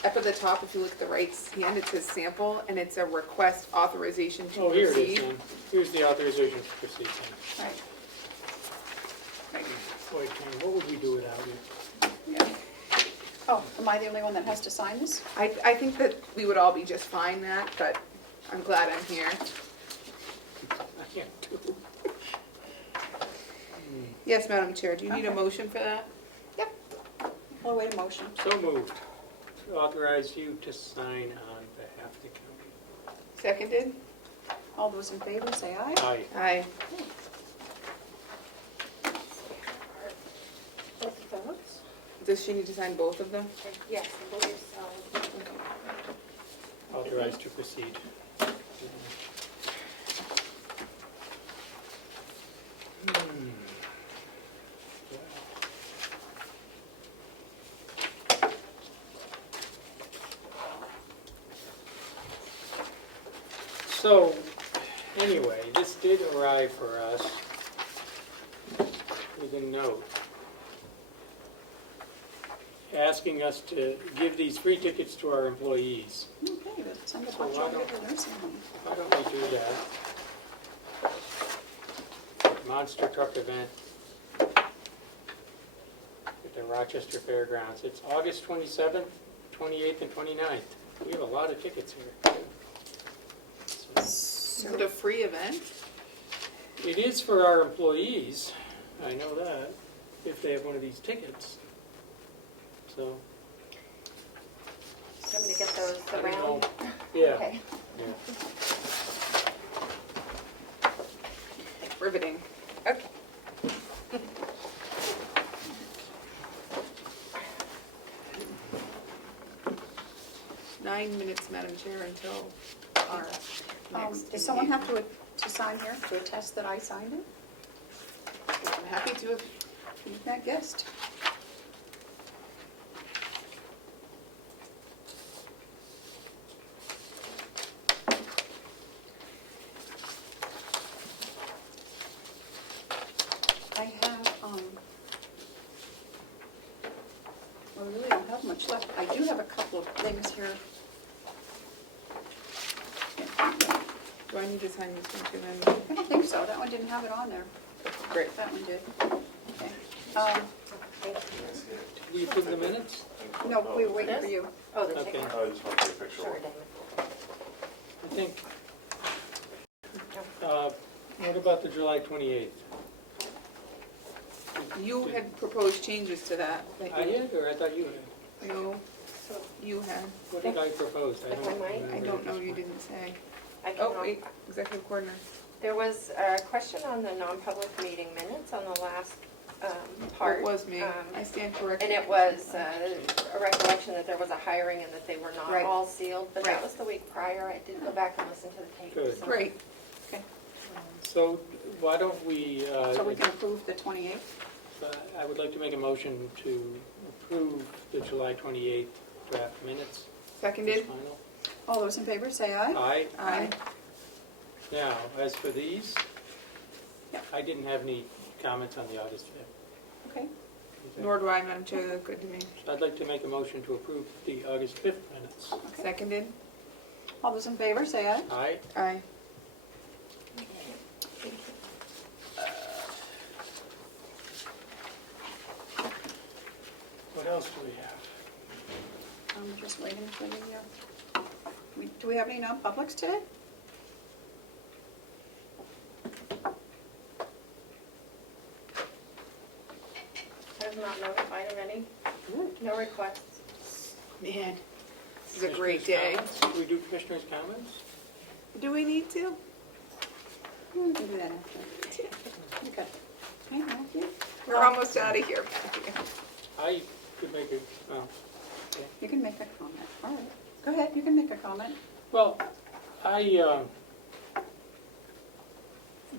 up at the top, if you look at the right hand, it says sample, and it's a request authorization to Oh, here it is proceed. then. Here's the authorization to proceed then. Right. Right. Boy, Karen, what would we do without you? Yeah. Oh, am I the only one that has to sign this? I think that we would all be just fine that, but I'm glad I'm here. I can't do. Yes, Madam Chair, do you need a motion for that? Yep. I'll wait a motion. So moved. To authorize you to sign on behalf of the county. Seconded? All those in favor, say aye. Aye. Aye. both of those. Does she need to sign both of them? Yes, I believe so. Authorized to proceed. So, anyway, this did arrive for us with a note. asking us to give these free tickets to our employees. Okay, let's send a So bunch why over don't- to the nursing home. Why don't we do that? Monster truck event at the Rochester Fairgrounds. It's August 27th, 28th, and 29th. We have a lot of tickets here. Is it a free event? It is for our employees, I know that, if they have one of these tickets. So, Do you want me to get those I don't know. around? Yeah. Okay. Yeah. Riveting. Okay. 9 minutes, Madam Chair, until our next. Does someone have to sign here to attest that I signed it? I'm happy to have. Be that guest. I have, well, we really don't have much left. I do have a couple of things here. Do I need to sign this one too then? I don't think so, that one didn't have it on there. Great. That one did. Okay. Do you put the minutes? No, we were waiting for you. Oh, the Okay. ticket. I just want to take a picture. Sure, Damon. I think, what about the July 28th? You had proposed changes to that. I did, or I thought you had? No, you had. What did I propose? If I might? I don't know, you didn't say. I can, Oh, wait, executive coordinator. there was a question on the non-public meeting minutes on the last part. It was me. Um, I stand corrected. And it was a recollection that there was a hiring and that they were not Right. all sealed, but Right. that was the week prior. I did go back and listen to the tape. Good. so- Great. So why don't we, So we can approve the 28th? I would like to make a motion to approve the July 28th draft minutes. as Seconded? final. All those in favor, say aye. Aye. Aye. Now, as for these, Yeah. I didn't have any comments on the August 5th. Okay. Nor do I, Madam Chair, that's good to me. So I'd like to make a motion to approve the August 5th minutes. Seconded? All those in favor, say aye. Aye. Aye. What else do we have? I'm just waiting for the, do we have any non-publics today? I was not notified of any. No requests. Man, this is a great day. Commissioners' comments? We do commissioners' comments? Do we need to? We can do that after. Okay. Hey, Matthew? We're almost out of here, Matthew. I could make a, oh, okay. You can make a comment. All right. Go ahead, you can make a comment. Well,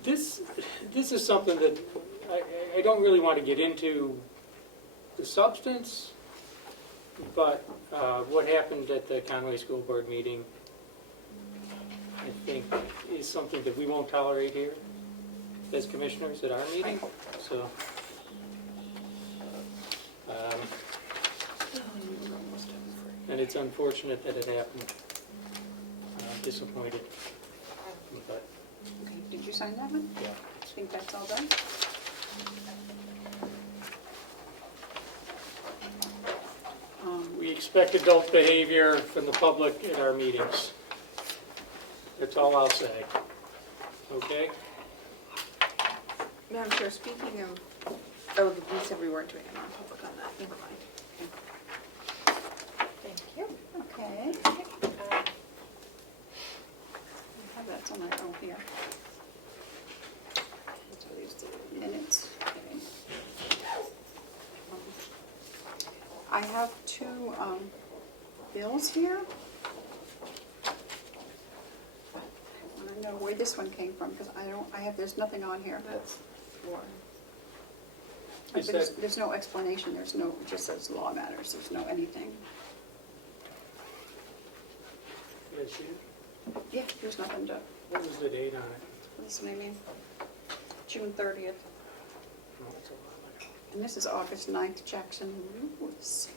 this is something that I don't really want to get into the substance, but what happened at the Conway School Board meeting, I think, is something that we won't tolerate here as commissioners at our meeting, so. And it's unfortunate that it happened. Disappointed, but, Okay, did you sign that one? yeah. I think that's all done. We expect adult behavior from the public at our meetings. That's all I'll say. Okay? Madam Chair, speaking of, oh, we said we weren't doing a non-public on that, never mind. Thank you. Okay. Um, I have that somewhere. Oh, here. That's what these do. Minutes. Okay. I have two bills here. I want to know where this one came from, because there's nothing on here. That's for, Is There's no explanation, it just says law matters, there's no anything. Yes, you- Yeah, there's nothing to, What was the date on it? this one I mean, June 30th. Oh, that's a while ago. And this is August 9th, Jackson Lewis.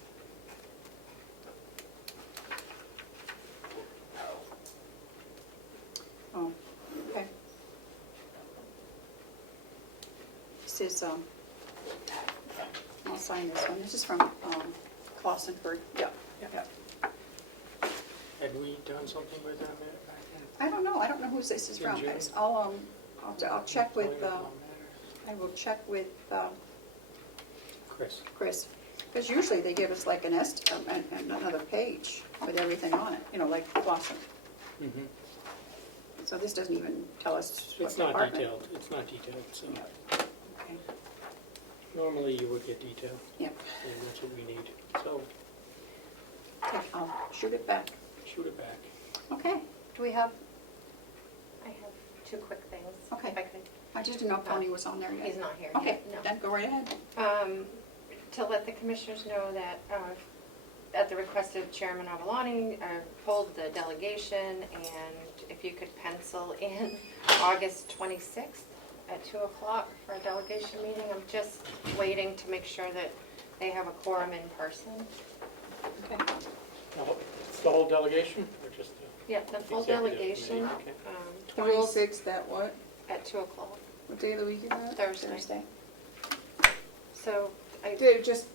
This is, I'll sign this one. This is from Clausenford. Yeah. Had we done something with them? I don't know who this is In from. June? I'll check with, I will check with Chris. Chris. Because usually they give us like an another page with everything on it, like Clausen. Mhm. So this doesn't even tell us what It's not department. detailed, it's not detailed, so Okay. normally you would get detail, Yeah, and that's what we need. So okay, I'll shoot it back. shoot it back. Okay, do we have, I have two quick things. Okay. If I could. I just didn't know if Tony was on there yet. He's not here Okay, yet, no. then go right ahead. To let the commissioners know that at the request of Chairman Avalani, I pulled the delegation, and if you could pencil in August 26th at 2 o'clock for a delegation meeting. I'm just waiting to make sure that they have a quorum in person. Okay. It's the whole delegation, or just the? Yeah, the full Executive delegation, committee, the rules 26th, at what? at 2 o'clock, What day of the week is that? Thursday. So They're just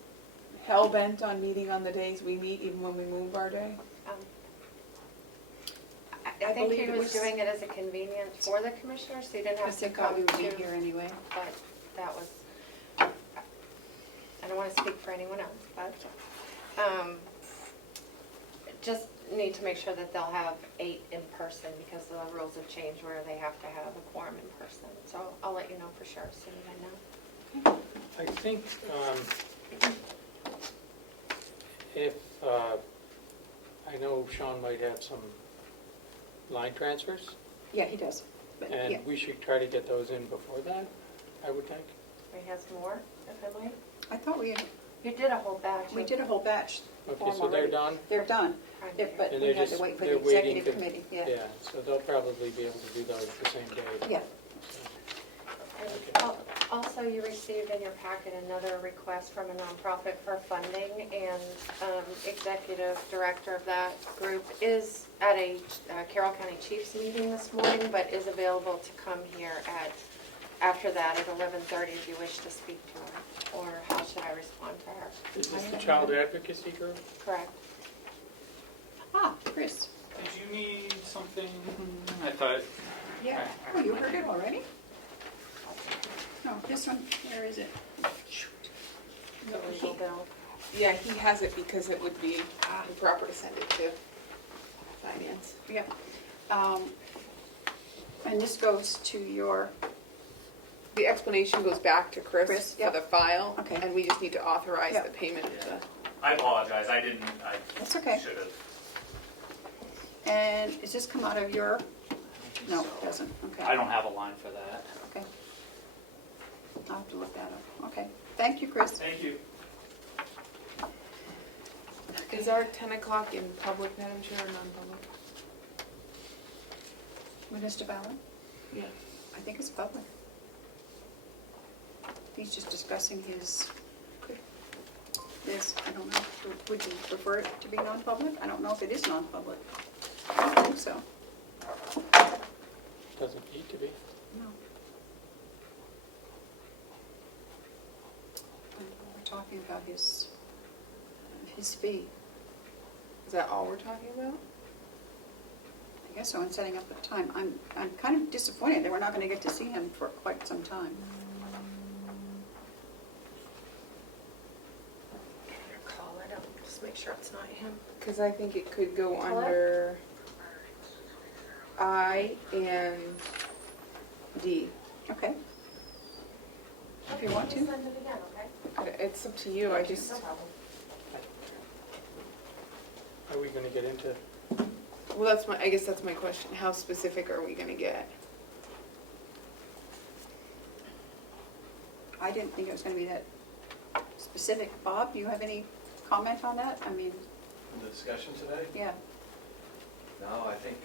hell-bent on meeting on the days we meet, even when we move our day? I think he believe it was was- doing it as a convenience for the commissioners, so he didn't I have to think come we would be to, here anyway. but that was, I don't want to speak for anyone else, but just need to make sure that they'll have 8 in person, because the rules have changed where they have to have a quorum in person. So I'll let you know for sure as soon as I know. I think if, I know Sean might have some line transfers, Yeah, he does. But, yeah. and we should try to get those in before that, I would think. He has more, if I might. I thought we You did a whole batch. we did a whole batch. Okay, form so they're already. done? They're done, Right. but And we they're had to just- wait for they're the waiting executive to- committee, yeah. Yeah, so they'll probably be able to do those the same day. Yeah, And also, you received in your packet another request from a nonprofit for funding, and executive director of that group is at a Carroll County Chiefs meeting this morning, but is available to come here after that at 11:30 if you wish to speak to her, or how should I respond to her? Is this the child advocacy group? Correct. Chris. Did you need something? I thought, Yeah. Oh, you heard it already? No, this one, where is it? The legal bill. Yeah, he has it because it would be proper to send it to finance. Yeah. And this goes to your, The explanation goes back to Chris Chris, for yep. the file. Okay. And we just need to authorize Yep. the payment of the. I apologize, I that's okay. should have. And does this come out of your, no, it doesn't, okay. I don't have a line for that. Okay. I'll have to look that up. Okay. Thank you, Chris. Thank you. Is our 10 o'clock in public, Madam Chair, or non-public? With Mr. Ballard? Yeah. I think it's public. He's just discussing this, I don't know. Would you prefer it to be non-public? I don't know if it is non-public. I don't think so. Doesn't need to be. No. We're talking about his fee. Is that all we're talking about? I guess so, in setting up the time. I'm kind of disappointed that we're not going to get to see him for quite some time. Call it up, just make sure it's not him. Because I think it could go Hello? under I and D. Okay. If you want to. Send it again, okay? It's up to you, I just, No problem. Are we gonna get into, well, I guess that's my question. How specific are we gonna get? I didn't think it was going to be that specific. Bob, do you have any comment on that? I mean, The discussion today? yeah, No, I think,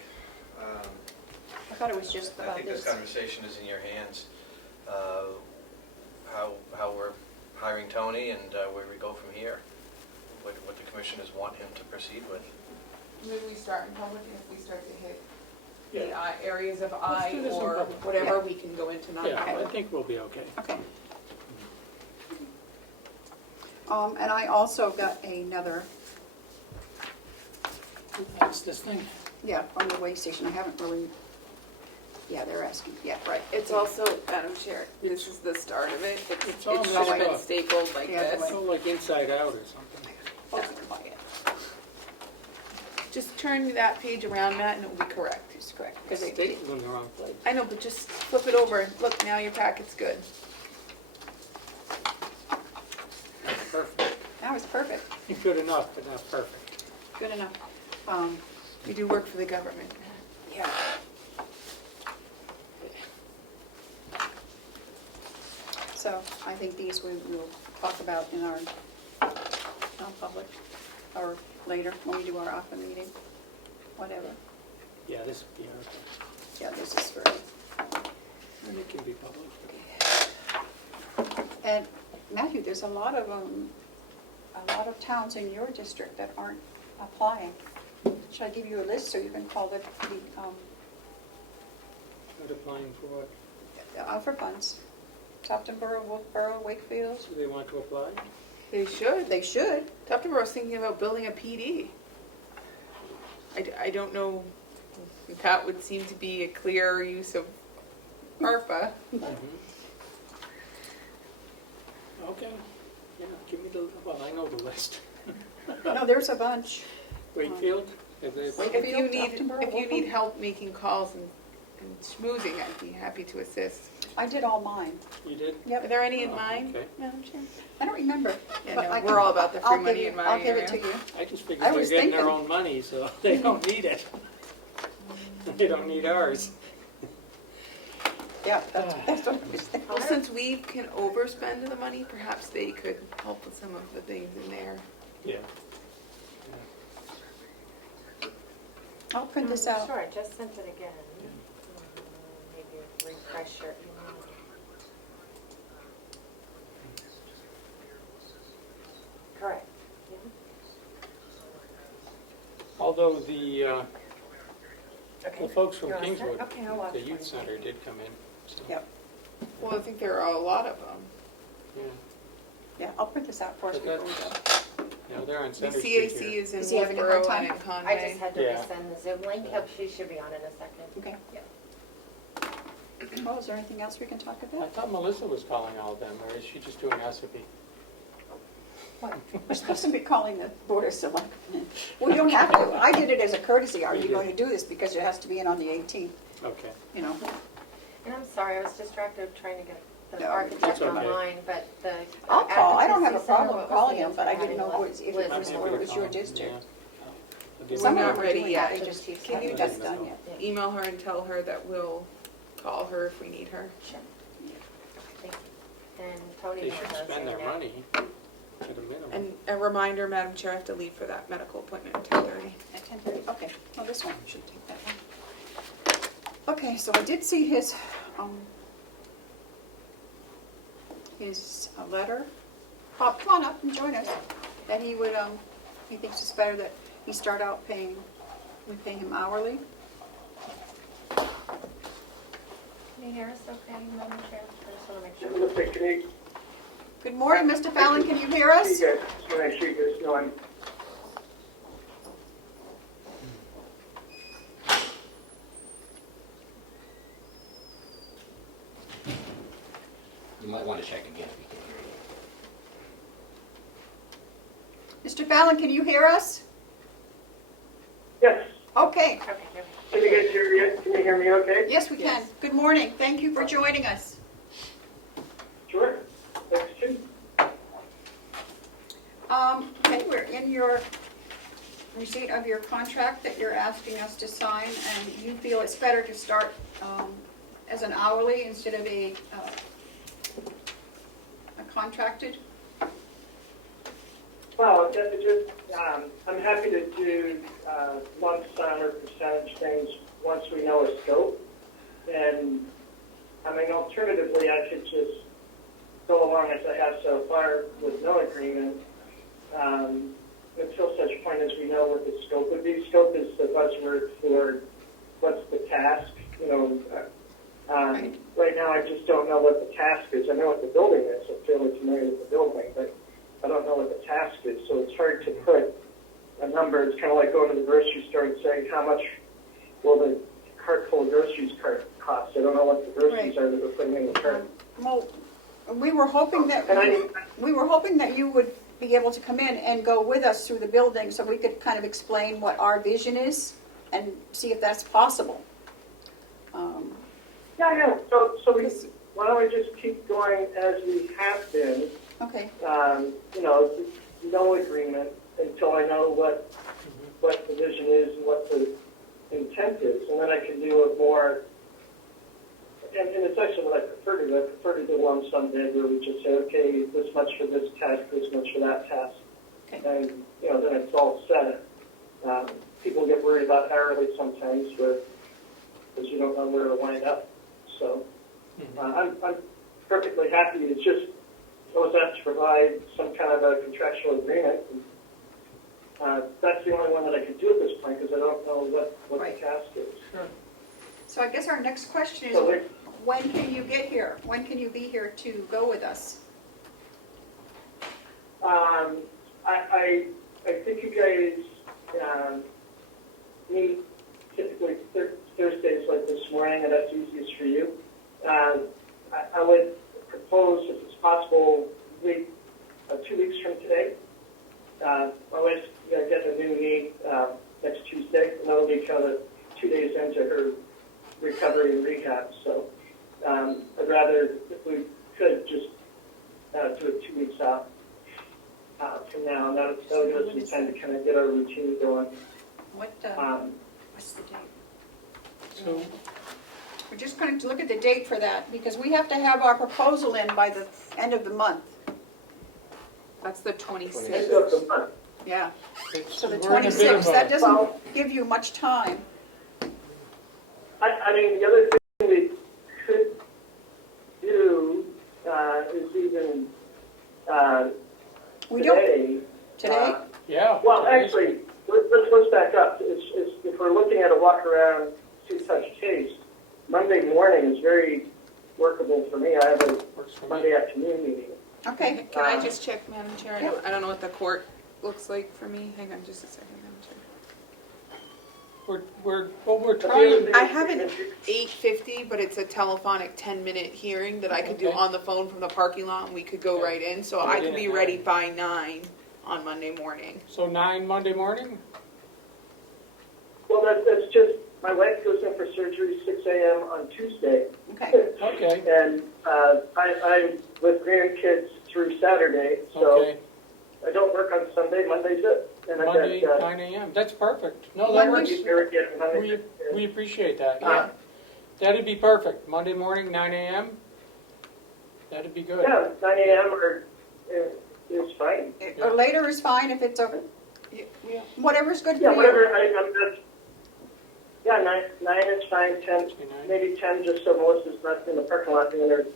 I thought it was just I about think this this. conversation is in your hands. How we're hiring Tony and where we go from here, what the commissioners want him to proceed with. Maybe we start in public, and if we start to hit the yeah, areas of Let's I do this in or public. whatever, Yeah. we can go into yeah, I non-public. think we'll be okay. Okay. And I also got another, That's this thing. yeah, from the way station. I haven't really, yeah, they're asking, yeah, right. It's also, Madam Chair, this is the start of it. It's all It's messed been up. stapled like Yeah, this. It's all like Inside Out or something. That's quiet. Just turn that page around, Matt, and it will be correct. It's correct. It's Because they, stapled in the wrong place. I know, but just flip it over. Look, now your packet's good. Perfect. that was perfect. Good enough, but not perfect. Good enough. You do work for the government. Yeah. So I think these we will talk about in our non-public or later when we do our APA meeting, whatever. Yeah, this, yeah, okay. Yeah, this is for, And it can be public. and Matthew, there's a lot of towns in your district that aren't applying. Should I give you a list so you can call the Not applying for what? ARPA funds? Topton Borough, Wolfboro, Wakefield? Do they want to apply? They should. They should. Tuftonborough's thinking about building a PD. I don't know if that would seem to be a clear use of ARPA. Okay. Yeah, give me the, well, I know the list. No, there's a bunch. Wakefield? Have they applied? Wake- If you need, Tuftonboro, if you need Wolfboro? help making calls and schmoozing, I'd be happy to assist. I did all mine. You did? Are Yep. there any in Oh, mind, okay. Madam Chair? I don't remember. Yeah, but no, I we're can- all about the free I'll give money you- in my I'll give it area. to you. I just I figured they're was getting their thinking- own money, so they don't need it. They don't need ours. Yeah, that's what I was thinking. Well, since we can overspend the money, perhaps they could help with some of the things in there. Yeah. I'll print this out. Sure, I just sent it again. Maybe refresh your email. Correct. Yeah. Although the Okay. folks from You're all set? Kingswood, Okay, I'll watch the mine. youth center did come in. So, Yep. Well, I think there are a lot of them. yeah. Yeah, I'll print this out for us Okay. before we go. Yeah, they're on The Center Street CAC here. is in Is he having a hard Wolfboro time? and in I Conway. just had to Yeah. resend the Zoom link. Hope she should be on in a second. Okay. Yeah. Oh, is there anything else we can talk I about? thought Melissa was calling all of them, or is she just doing recipe? What? We're supposed to be calling the Board of Selectmen. We don't have to. I did it as a courtesy. Are You you did. going to do this? Because it has to be in on the 18th, Okay. you know. And I'm sorry, I was distracted trying to get the No, architect that's okay. online, but the. I'll call. I don't have a advocacy center, problem what was calling the him, but I answer? didn't know Having if it Liz was on where the it was your call 'em, district. yeah. I'll give Some her- of not them are ready doing yet. that. They Just just can haven't you just just- done yet. Yeah. Email her and tell her that we'll call her if we need her. Sure. Thank you. And Tony They knows should those spend their right now. money at a minimum. And a reminder, Madam Chair, I have to leave for that medical appointment at 10:30. At 10:30, okay. Well, this one should take that one. Okay, so I did see his letter. Bob, come on up and join us. That he would, he thinks it's better that he start out we pay him hourly. Can you hear us okay, Madam Chair? I just want to make sure. Good morning, Mr. Fallon, can you hear us? Yes, when I see this going. You might want to check again if you can hear you. Mr. Fallon, can you hear us? Yes, Okay, Okay, here can you guys hear me? Can you hear me okay? yes, we can. Good morning, thank you for joining us. Sure. Thanks, Jim. Okay, we're in your receipt of your contract that you're asking us to sign, and you feel it's better to start as an hourly instead of a contracted? Well, I'm happy to do lump sum or percentage things once we know a scope. And, I mean, alternatively, I could just go along as I have so far with no agreement until such point as we know what the scope would be. Scope is the buzzword for what's the task, you know. Right now, I just don't know what the task is. I know what the building is. I'm fairly familiar with the building, but I don't know what the task is, so it's hard to put a number. It's kind of like going to the grocery store and saying, how much will the cart full of groceries cost? I don't know what the groceries are that we're putting in the cart. Well, we were hoping that, we were hoping that you would be able to come in and go with us through the building so we could kind of explain what our vision is and see if that's possible. Yeah. So why don't we just keep going as we have been? Okay. No agreement until I know what the vision is and what the intent is, and then I can do a more. And it's actually what I prefer to do. I prefer to do a lump sum bid where we just say, okay, this much for this task, this much for that task, Okay. and then it's all set. People get worried about hourly sometimes, because you don't know where to wind up. So I'm perfectly happy. It's just I was asked to provide some kind of a contractual agreement. That's the only one that I could do at this point because I don't know what Right. the task is. Sure. So I guess our next question is, So when can you get here? When can you be here to go with us? I think you guys meet typically Thursdays like this morning, and that's easiest for you. I would propose, if it's possible, 2 weeks from today. My wife's getting a new knee next Tuesday, and that'll be kind of 2 days into her recovery and rehab. So I'd rather, if we could, just do it 2 weeks out from now, and that'll give us some time to kind of get our routine going. What's the date? So, We're just going to look at the date for that because we have to have our proposal in by the end of the month. That's the End 26th. of the month. Yeah. it's, So the we're in a bit of 26th, that a, doesn't give you much time. I mean, the other thing we could do is even We don't, today. today? yeah. Well, actually, let's back up. It's, if we're looking at a walk around, see, touch, taste, Monday morning is very workable for me. I have a Works for me. Monday afternoon meeting. Okay. Can I just check, Madam Chair? Yeah. I don't know what the court looks like for me. Hang on just a second, Madam Chair. We're trying, I have an 8:50, but it's a telephonic 10-minute hearing that I could do Okay. on the phone from the parking lot, and we could go Okay. right in. So Right I in could be at ready 9. by 9 on Monday morning. so 9 Monday morning? Well, that's just, my wife goes in for surgery 6 a.m. on Tuesday. Okay. Okay, And I'm with grandkids through Saturday, so okay. I don't work on Sunday. Monday's it. And Monday, I've got 9 a.m. That's perfect. No, that Monday- works. We appreciate that, yeah. That'd be perfect. Monday morning, 9 a.m. That'd be good. Yeah, 9 a.m. or is fine. Or later is fine if it's a, whatever's good for Yeah, you. whatever. I'm just, yeah, 9 is fine. 10, Say 9. maybe 10, just so Melissa's not in the parking lot doing her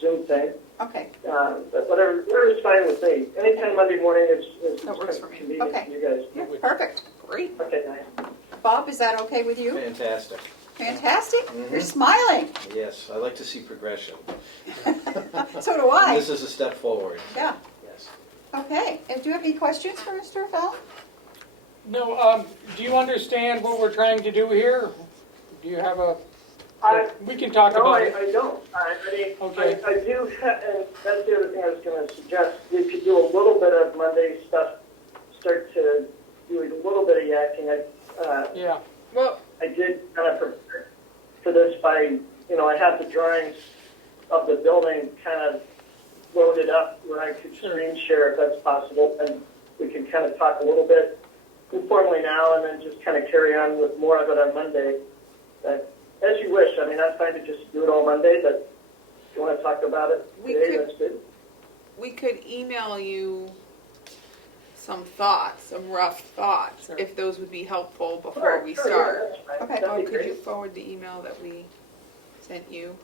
Zoom thing. Okay, But whatever is fine with me. Anytime Monday morning is That works for me. convenient Okay. for you guys. yeah, perfect. Great. Okay, 9. Bob, is that okay with you? Fantastic. Fantastic. You're smiling. Yes, I like to see progression. So do I. This is a step forward. Yeah. Yes. Okay. And do you have any questions for Mr. Fallon? No, do you understand what we're trying to do here? Do you have a, we can talk No, about I it. don't. I mean, Okay. I do, and that's the other thing I was going to suggest. We could do a little bit of Monday stuff, start to do a little bit of yakking. Yeah, Well, I did kind of prepare for this by, I have the drawings of the building kind of loaded up where I could screen share if that's possible, and we can kind of talk a little bit informally now and then just kind of carry on with more of it on Monday. As you wish. I mean, I'm fine to just do it all Monday, but if you want to talk about it We today, could- that's good. we could email you some thoughts, some rough thoughts, Sure. if those would be helpful before Sure, we sure, start. yeah, that's fine. Okay. That'd Bob, be could you great. forward the email that we sent you?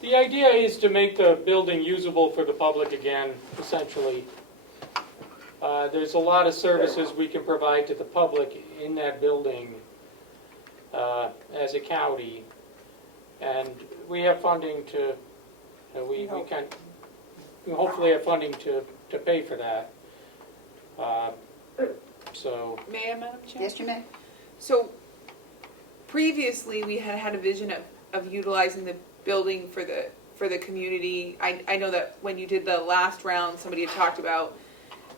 the idea is to make the building usable for the public again, essentially. There's a lot of services we can provide to the public in that building as a county. And we have funding to, we hopefully have funding to pay for that. So, May I, Madam Chair? Yes, you may. So previously, we had had a vision of utilizing the building for the community. I know that when you did the last round, somebody had talked about,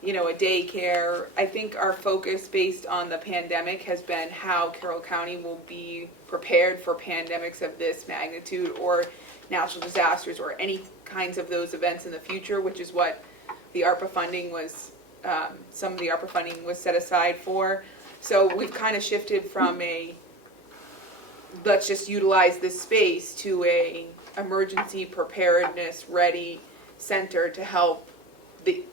a daycare. I think our focus based on the pandemic has been how Carroll County will be prepared for pandemics of this magnitude or natural disasters or any kinds of those events in the future, which is what the ARPA funding was, some of the ARPA funding was set aside for. So we've kind of shifted from let's just utilize this space to a emergency preparedness ready center to help the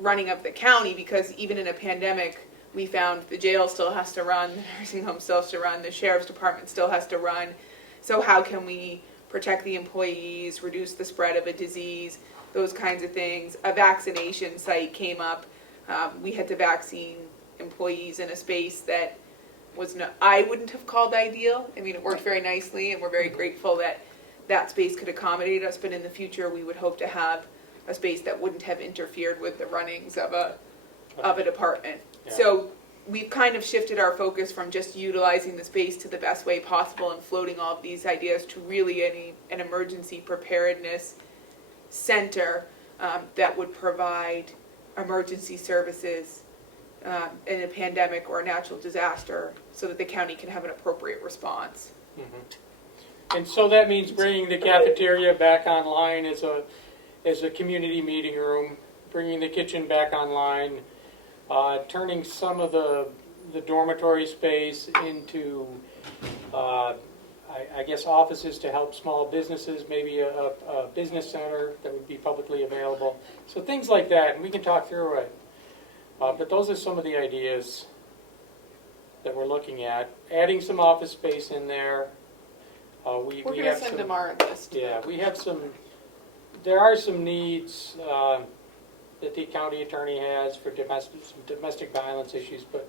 running of the county, because even in a pandemic, we found the jail still has to run, the nursing home still has to run, the sheriff's department still has to run. So how can we protect the employees, reduce the spread of a disease, those kinds of things. A vaccination site came up. We had to vaccine employees in a space that was not, I wouldn't have called ideal. I mean, it worked very nicely, and we're very grateful that that space could accommodate us, but in the future, we would hope to have a space that wouldn't have interfered with the runnings of a department. Yeah. So we've kind of shifted our focus from just utilizing the space to the best way possible and floating all of these ideas to really an emergency preparedness center that would provide emergency services in a pandemic or a natural disaster so that the county can have an appropriate response. mm-hmm. And so that means bringing the cafeteria back online as a community meeting room, bringing the kitchen back online, turning some of the dormitory space into, I guess, offices to help small businesses, maybe a business center that would be publicly available. So things like that, and we can talk through it. But those are some of the ideas that we're looking at. Adding some office space in there. We're going to send them our list. Yeah, we have some, there are some needs that the county attorney has for domestic violence issues, but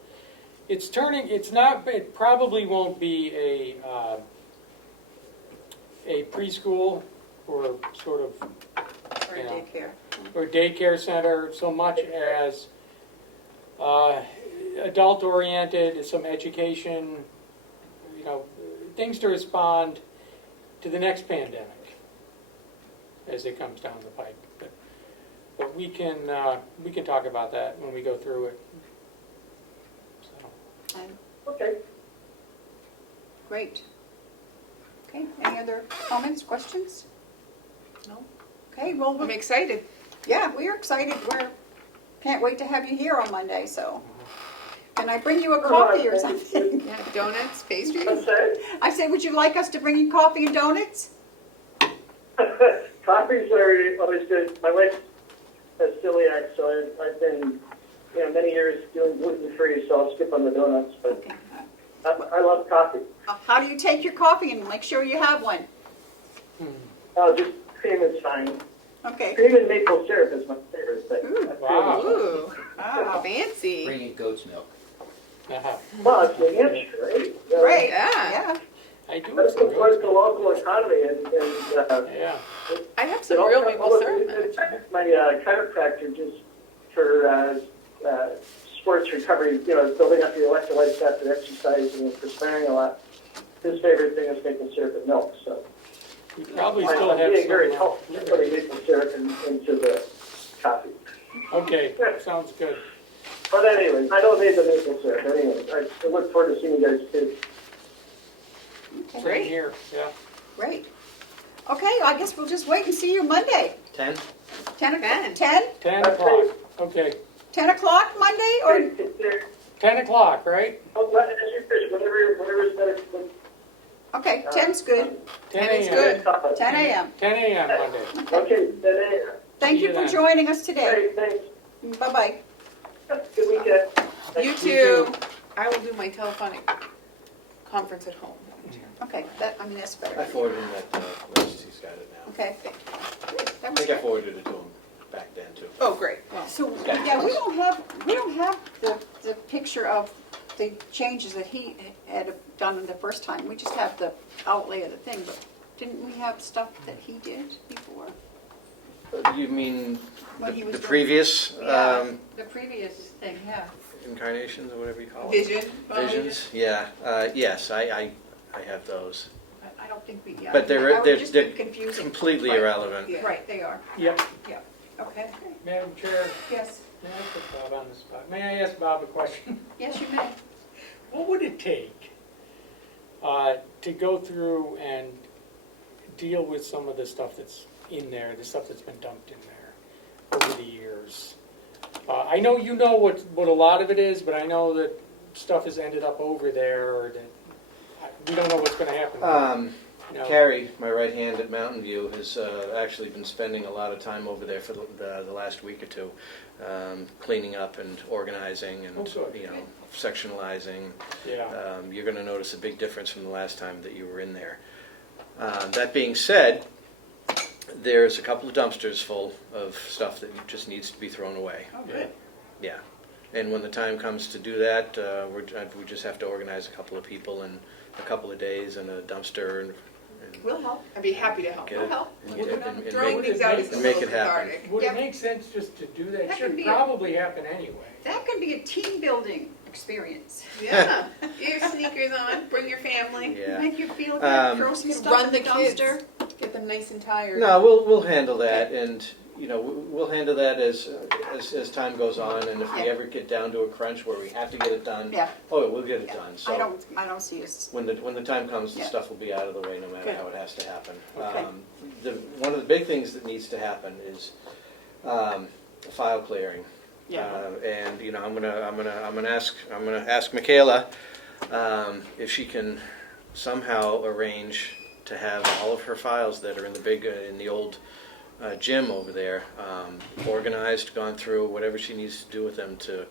it probably won't be a preschool or sort of, Or daycare. or daycare center so much as adult-oriented, some education, things to respond to the next pandemic as it comes down the pipe. But we can talk about that when we go through it. So. Okay. Great. Okay, any other comments, questions? No? Okay, well, I'm excited. yeah, we are excited. Can't wait to have you here on Monday, so. Can I bring you a coffee or something? Yeah, donuts, pastries. What's that? I said, would you like us to bring you coffee and donuts? Coffees are always good. My wife has celiac, so I've been, many years doing gluten-free, so I'll skip on the donuts. But Okay. I love coffee. How do you take your coffee, and make sure you have one? Just cream is fine. Okay. Cream and maple syrup is my favorite thing. Ooh. That's Wow. really Ooh, Wow. fancy. Bring in goat's milk. Uh-huh. well, it's New Hampshire, right? Great, Yeah. yeah. I do That have some supports good. the local economy, and Yeah. I have some real maple syrup. My chiropractor just for sports recovery, building up your electrolytes after exercise and for swearing a lot. His favorite thing is maple syrup and milk. So We probably I'm still have being very some. helpful putting maple syrup into the coffee. Okay, sounds good. But anyway, I don't need the maple syrup. Anyway, I look forward to seeing you guys too. Same Great. here, yeah. Great. Okay, I guess we'll just wait and see you Monday. 10? 10 o'clock? Ben. 10? 10 o'clock, okay. 10 o'clock Monday, or? 10 o'clock, right? Whatever's better. Okay, 10's good. 10 It's a.m. good. 10 a.m. 10 a.m. Monday. Okay, then, Thank See you you for then. joining us today. great, thanks. Bye-bye. Good weekend. You You too. too. I will do my telephonic conference at home. Okay, that's I better. forwarded him that, Registy's got it now. Okay. That I was think I forwarded it to him back then, too. Oh, great. Well, So, yeah, we don't have the picture of the changes that he had done the first time. We just have the outlay of the thing, but didn't we have stuff that he did before? You mean When he was the doing- previous Yeah, the previous thing, yeah. incarnations, or whatever you call it? Vision. Visions, yeah. Yes, I have those. I don't think we, yeah. But that would they're just be confusing. completely Right. irrelevant. Yeah. Right, they are. Yep. Okay. Madam Chair, Yes, may I put Bob on the spot? May I ask Bob a question? yes, you may. What would it take to go through and deal with some of the stuff that's in there, the stuff that's been dumped in there over the years? I know you know what a lot of it is, but I know that stuff has ended up over there, or that we don't know what's going to happen. You know. Carrie, my right hand at Mountain View, has actually been spending a lot of time over there for the last week or two, cleaning up and organizing and, Oh, good. you know, sectionalizing. Yeah. You're going to notice a big difference from the last time that you were in there. That being said, there's a couple of dumpsters full of stuff that just needs to be thrown away. Oh, good. Yeah. And when the time comes to do that, we just have to organize a couple of people and a couple of days and a dumpster and We'll help. I'd be happy to help. get We'll it. help. and We'll get- do it. and Throwing make things it- out is a and make little it happen. cathartic. Would Yep. it make sense just to do that? That Should could be probably happen anyway. That could be a team building experience. Yeah. Get your sneakers on, bring your family. Yeah. Make you feel Um, good, throw some Just stuff run in the the kids. dumpster. Get them nice and tired. No, we'll handle that, and you know we'll handle that as time goes on, and if we Yeah. ever get down to a crunch where we have to get it done, Yeah. oh, we'll get it Yeah. done. So I don't see us. when the time comes, the Yeah. stuff will be out of the way no matter Good. how it has to happen. Okay. One of the big things that needs to happen is file clearing. And you know I'm gonna ask Michaela if she can somehow arrange to have all of her files that are in the old gym over there organized, gone through, whatever she needs to do with them to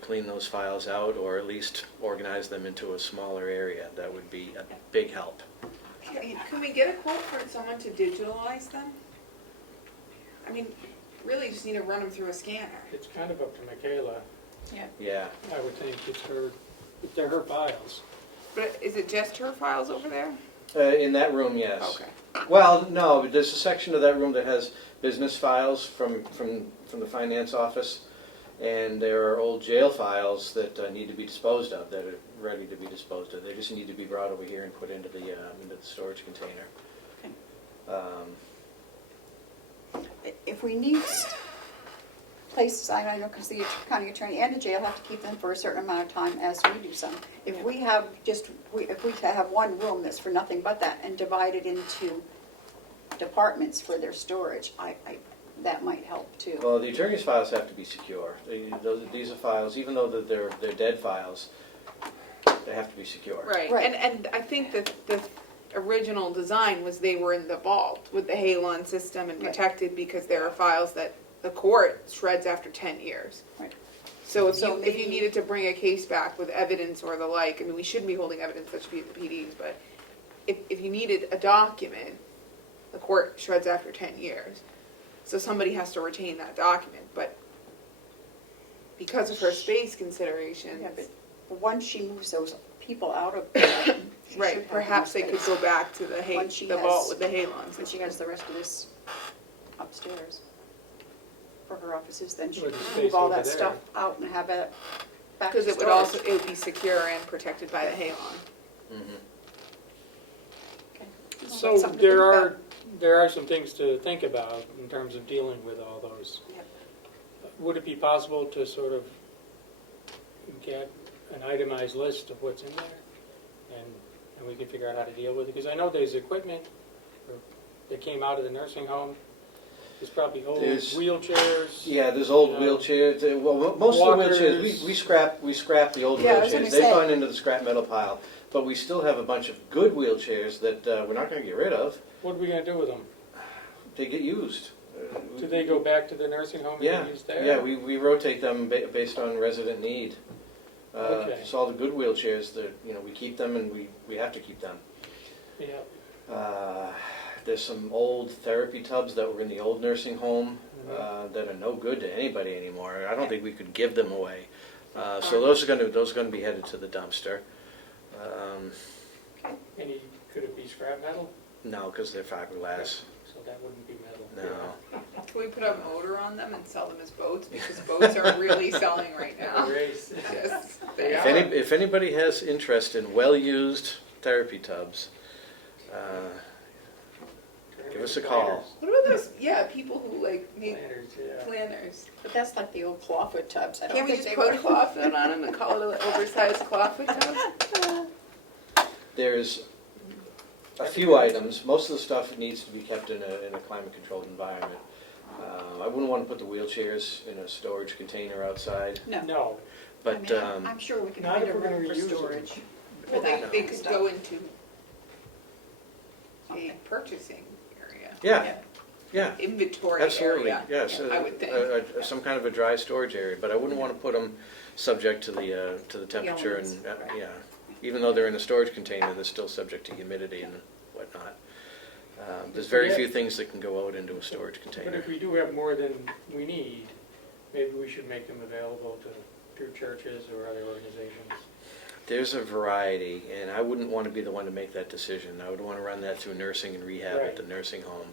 clean those files out, or at least organize them into a smaller area. That would be a big help. Can we get a quote for someone to digitalize them? I mean, really just need to run them through a scanner. It's kind of up to Michaela. Yeah. I would think they're her files. But is it just her files over there? In that room, yes. Okay. Well, no, there's a section of that room that has business files from the finance office, and there are old jail files that need to be disposed of, that are ready to be disposed of. They just need to be brought over here and put into the storage container. If we need places, I know because the county attorney and the jail have to keep them for a certain amount of time as we do some. If we have if we have one room that's for nothing but that and divide it into departments for their storage, that might help too. Well, the attorney's files have to be secure. These are files, even though they're dead files, they have to be secure. Right. Right. And I think that the original design was they were in the vault with the Halon system and Right. protected because there are files that the court shreds after 10 years. Right. So if So you maybe- needed to bring a case back with evidence or the like, I mean, we shouldn't be holding evidence, that should be at the PDs, but if you needed a document, the court shreds after 10 years. So somebody has to retain that document, but because of her space considerations, Yeah, but once she moves those people out of there, she should right, have perhaps they more could space go back to the Once she the has- vault with the Halons. when she has the rest of this upstairs for her offices, then she With can the space move all over that there. stuff out and have it back to Because it would storage. also, it would be secure and protected by the Halon. Mhm. Okay. Well, So that's something to think about. there are some things to think about in terms of dealing with all those. Yep. Would it be possible to sort of get an itemized list of what's in there? And we can figure out how to deal with it? Because I know there's equipment that came out of the nursing home. There's probably old There's- wheelchairs. Yeah, there's old Yeah. wheelchairs. Well, most of the Walkers. wheelchairs, we scrap the old Yeah, I was gonna wheelchairs. They've say. gone into the scrap metal pile. But we still have a bunch of good wheelchairs that we're not going to get rid of. What are we going to do with them? They get used. Do they go back to the nursing home and Yeah, get used there? yeah. We rotate them based on resident need. Okay. So all the good wheelchairs, that we keep them, and we have to keep them. Yeah. There's some old therapy tubs that were in the old nursing home Mhm. that are no good to anybody anymore. I don't think we could give them away. So those are going to be headed to the dumpster. Could it be scrap metal? No, because they're fiberglass. So that wouldn't be metal. No. Should we put a motor on them and sell them as boats? Because boats are really selling right now. Race. Yes, they Yeah. are. If anybody has interest in well-used therapy tubs, give us a call. What about those, people who like need Planners, yeah. planners? But that's like the old clawfoot tubs. I don't Can't we think just they put work. clawfoot on them and call it an oversized clawfoot tub? There's a few items, most of the stuff needs to be kept in a climate-controlled environment. I wouldn't want to put the wheelchairs in a storage container outside, No. No, But I mean, I'm sure we can not find if a we're gonna room for reuse them. storage. Well, for that they could stuff. go into Okay. a purchasing area. yeah, Inventory absolutely, area. yes. I would think. Some kind of a dry storage area, but I wouldn't want to put them subject to the temperature and, elements, right. yeah. Even though they're in a storage container, they're still subject to humidity and whatnot. There's very Yeah. few things that can go out into a storage but container. if we do have more than we need, maybe we should make them available through churches or other organizations. There's a variety, and I wouldn't want to be the one to make that decision. I would want to run that through nursing and rehab at Right. the nursing home.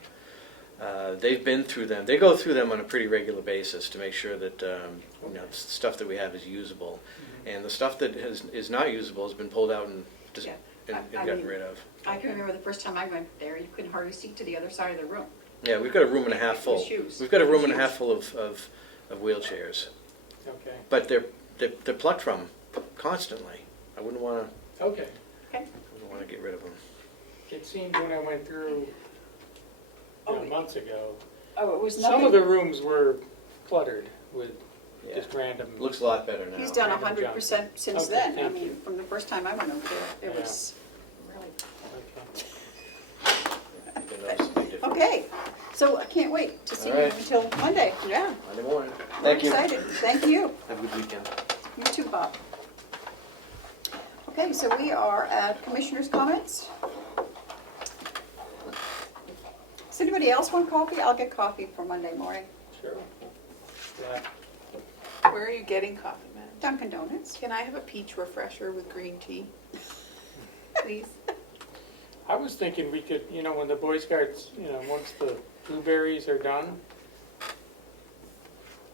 They've been through them. They go through them on a pretty regular basis to make sure that stuff that we have is usable, and the stuff that is not usable has been pulled out and just Yeah. and I gotten mean- rid of. I can remember the first time I went there, you couldn't hardly see to the other side of the room. Yeah, we've got a room and a half It was full. huge. We've got a It was room and a huge. half full of wheelchairs, Okay, but they're plucked from constantly. I wouldn't want okay. to get rid of them. It seemed when I went through months ago, Oh, it was some nothing. of the rooms were cluttered with Yeah. just random. Looks a lot better now. He's done Random 100% since Okay, then. I thank mean, you. from the first time I went over there, it Yeah. was really. Okay. You can notice a big difference. Okay, so I can't wait to see you All right. until Monday. Yeah. Monday morning. We're Thank you. excited. Thank you. Have a good weekend. You too, Bob. Okay, so we are at commissioners' comments. Does anybody else want coffee? I'll get coffee for Monday morning. Sure. Yeah. Where are you getting coffee, man? Dunkin' Donuts. Can I have a peach refresher with green tea? Please? I was thinking we could, when the Boy Scouts, once the blueberries are done,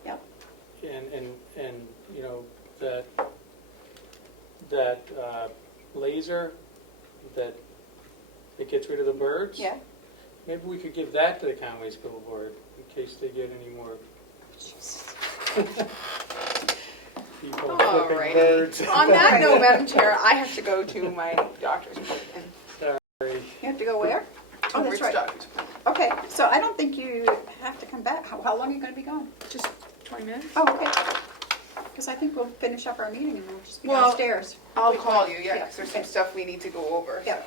Yep. and that laser that gets rid of the birds. Yeah. Maybe we could give that to the Conway School Board in case they get any more people flipping Alrighty. birds. On that note, Madam Chair, I have to go to my doctor's appointment. Sorry. You have to go where? Oh, that's Rich right. doctor's appointment. Okay, so I don't think you have to come back. How long are you going to be gone? Just 20 minutes? Oh, okay. Because I think we'll finish up our meeting and we'll just be Well, downstairs. I'll call you, yeah, Yeah, 'cause there's some okay. stuff we need to go over. Yeah.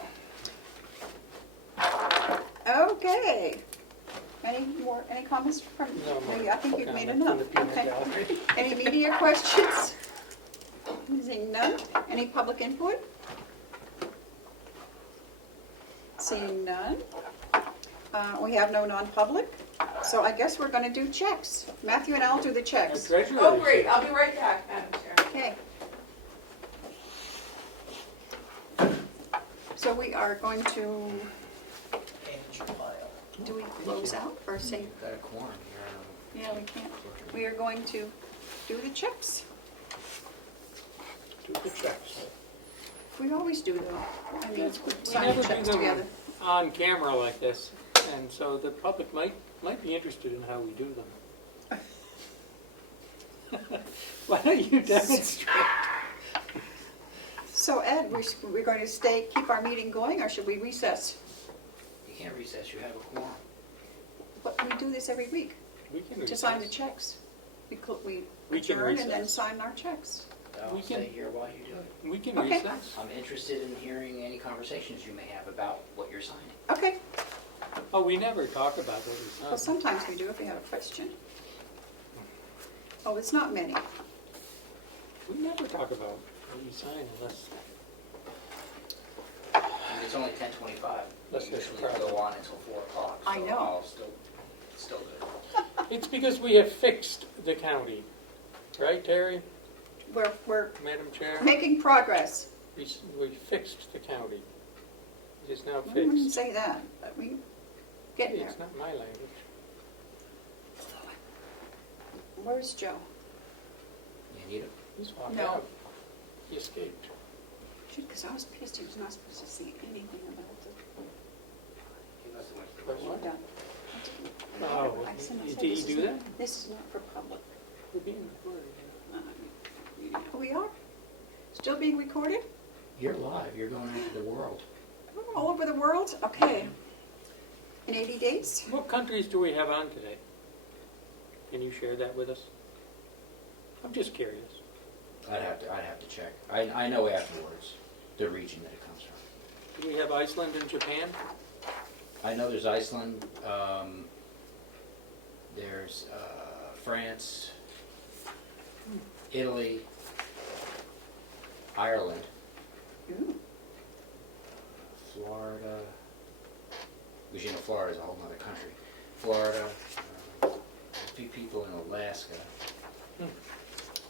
Okay. Any comments from, No more maybe I think you've made comment enough. from the peanut Okay. gallery. Any media questions? Seeing none. Any public input? Seeing none. We have no non-public, so I guess we're going to do checks. Matthew and I'll do the Our checks. treasurer Oh, is great, here. I'll be right back, Madam Chair. Okay. So we are going to, do we close out or say? Got a quorum here. Yeah, we can't. We are going to do the checks. Do the checks. We always do though. I mean, We sign never the do checks them together. on camera like this, and so the public might be interested in how we do them. Why don't you demonstrate? So Ed, we're going to keep our meeting going, or should we recess? You can't recess, you have a quorum. But we do this every week, We can to sign the recess. checks. We We can adjourn and then recess. sign our checks. I'll We can- stay here while you do it. We can Okay. recess. I'm interested in hearing any conversations you may have about what you're signing. Okay, Oh, we never talk about what we well, sign. sometimes we do if we have a question. Oh, it's not many. We never talk about what we sign unless It's only 10:25. Let's We just usually try go that. on until 4 o'clock. I so know. I'll still good. it's because we have fixed the county, right, Terry, We're Madam Chair? making progress. We fixed the county. It is now I wouldn't fixed. say that, but we get there. It's not my language. Where's Joe? You need it? He's walked No. out. He escaped. Shoot, because I was pissed he was not supposed to see anything about it. But what? Done. Oh, I said, did he this do is that? not- This is not for public. We're being recorded. We are? Still being recorded? You're live, you're going out to the world. All over the world? Okay. In 80 days? What countries do we have on today? Can you share that with us? I'm just curious. I'd have to check. I know afterwards the region that it comes from. Do we have Iceland and Japan? I know there's Iceland, there's France, Italy, Ireland, Ooh. Florida, because you know Florida's a whole other country. Florida, a few people in Alaska.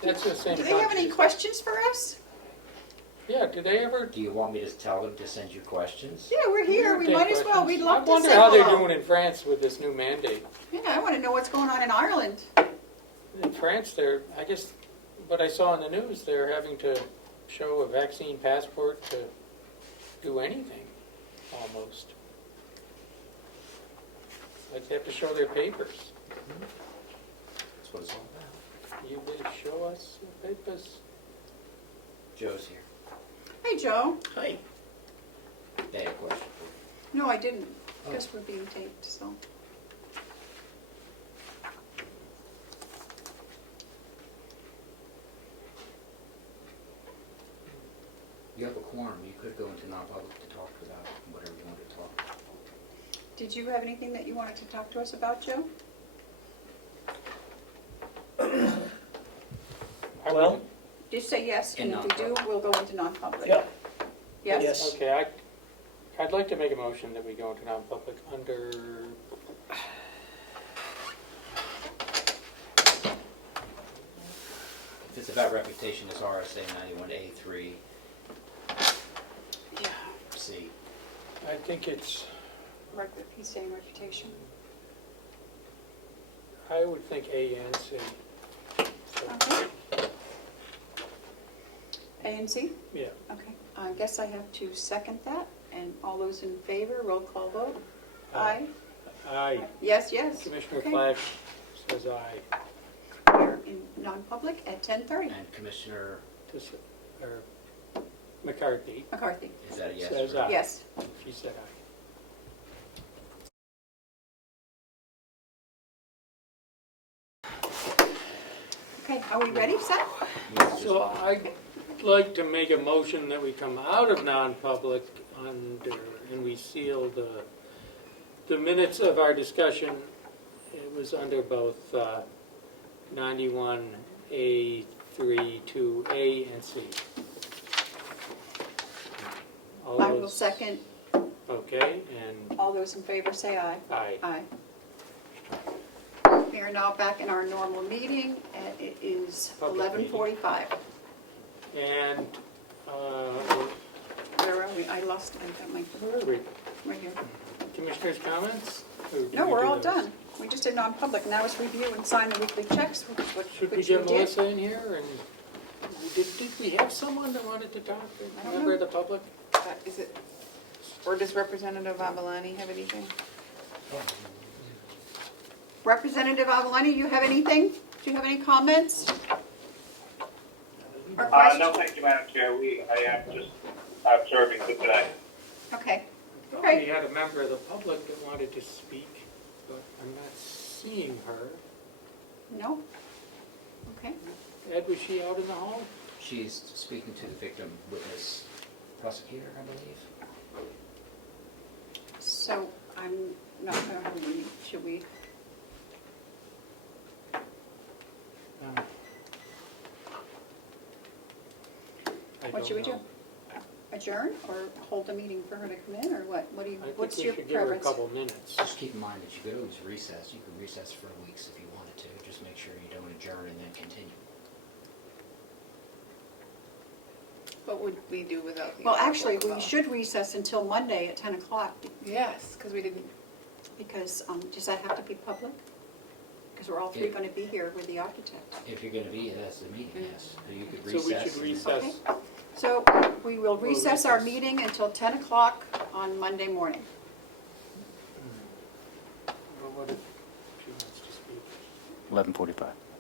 That's the same Do they have country. any questions for us? Yeah, do they ever? Do you want me to tell them to send you questions? Yeah, we're here. We Take might as well. questions. We'd love to I wonder say how they're hello. doing in France with this new mandate. Yeah, I want to know what's going on in Ireland. In France, they're, I guess, what I saw in the news, they're having to show a vaccine passport to do anything, almost. Like they have to show their papers. That's what it's all about. You will show us your papers. Joe's here. Hey, Joe. Hi. They had a question. No, I didn't. Oh. Guess we're being taped, so. You have a quorum. You could go into non-public to talk about whatever you want to talk. Did you have anything that you wanted to talk to us about, Joe? Well, Just say yes, In and if we do, non-public. we'll go into non-public. Yep. Yes? Yes. Okay, I'd like to make a motion that we go into non-public under, If it's about reputation, it's RSA 91A3C. Yeah. I think it's, He's saying reputation. I would think A and C. Okay. A and C? Yeah. Okay. I guess I have to second that, and all those in favor, roll call vote. Aye. Aye. Aye. Yes, yes. Commissioner Okay. Flash says aye. We're in non-public at 10:30. And Commissioner, Or McCarthy McCarthy. is that a yes? Says or- aye. Yes. She said aye. Okay, are we ready, Seth? Yes, So I'd like to make a motion that we come out of non-public under, and we seal the minutes of our discussion. It was under both 91A, 3, 2A, and C. All I will those- second. Okay, and All those in favor say aye. aye. Aye. We are now back in our normal meeting, and it is Public meeting. 11:45. And, Where are we? I got my, where are we? right here. Commissioners' comments? Or did No, we we're do all those? done. We just did non-public, now it's review and sign the weekly checks, Should we which get we did. Melissa in here? And did we have someone that wanted to talk? I don't A member know. of the public? Is it, or does Representative Avalani have anything? Representative Avalani, you have anything? Do you have any comments? Or No, questions? thank you, Madam Chair. I am just observing for today. Okay. Thought Okay. we had a member of the public that wanted to speak, but I'm not seeing her. No? Okay. Ed, was she out in the hall? She's speaking to the victim witness prosecutor, I believe. So I'm not going to have a meeting. Should we? What should we do? Adjourn or hold the meeting for her to come in, or what? What do you, I think what's we your should give her a preference? couple minutes. Just keep in mind that you could always recess. You could recess for weeks if you wanted to. Just make sure you don't adjourn and then continue. What would we do without the? Well, actually, non-public we vote? should recess until Monday at 10 o'clock, Yes, because we didn't, because does that have to be public? because we're all three going to be here with the architect. If you're gonna be, that's the meeting, yes. So you could So we recess. should recess. Okay. So we will recess our meeting until 10 o'clock on Monday morning. Well, what if she wants to speak? 11:45.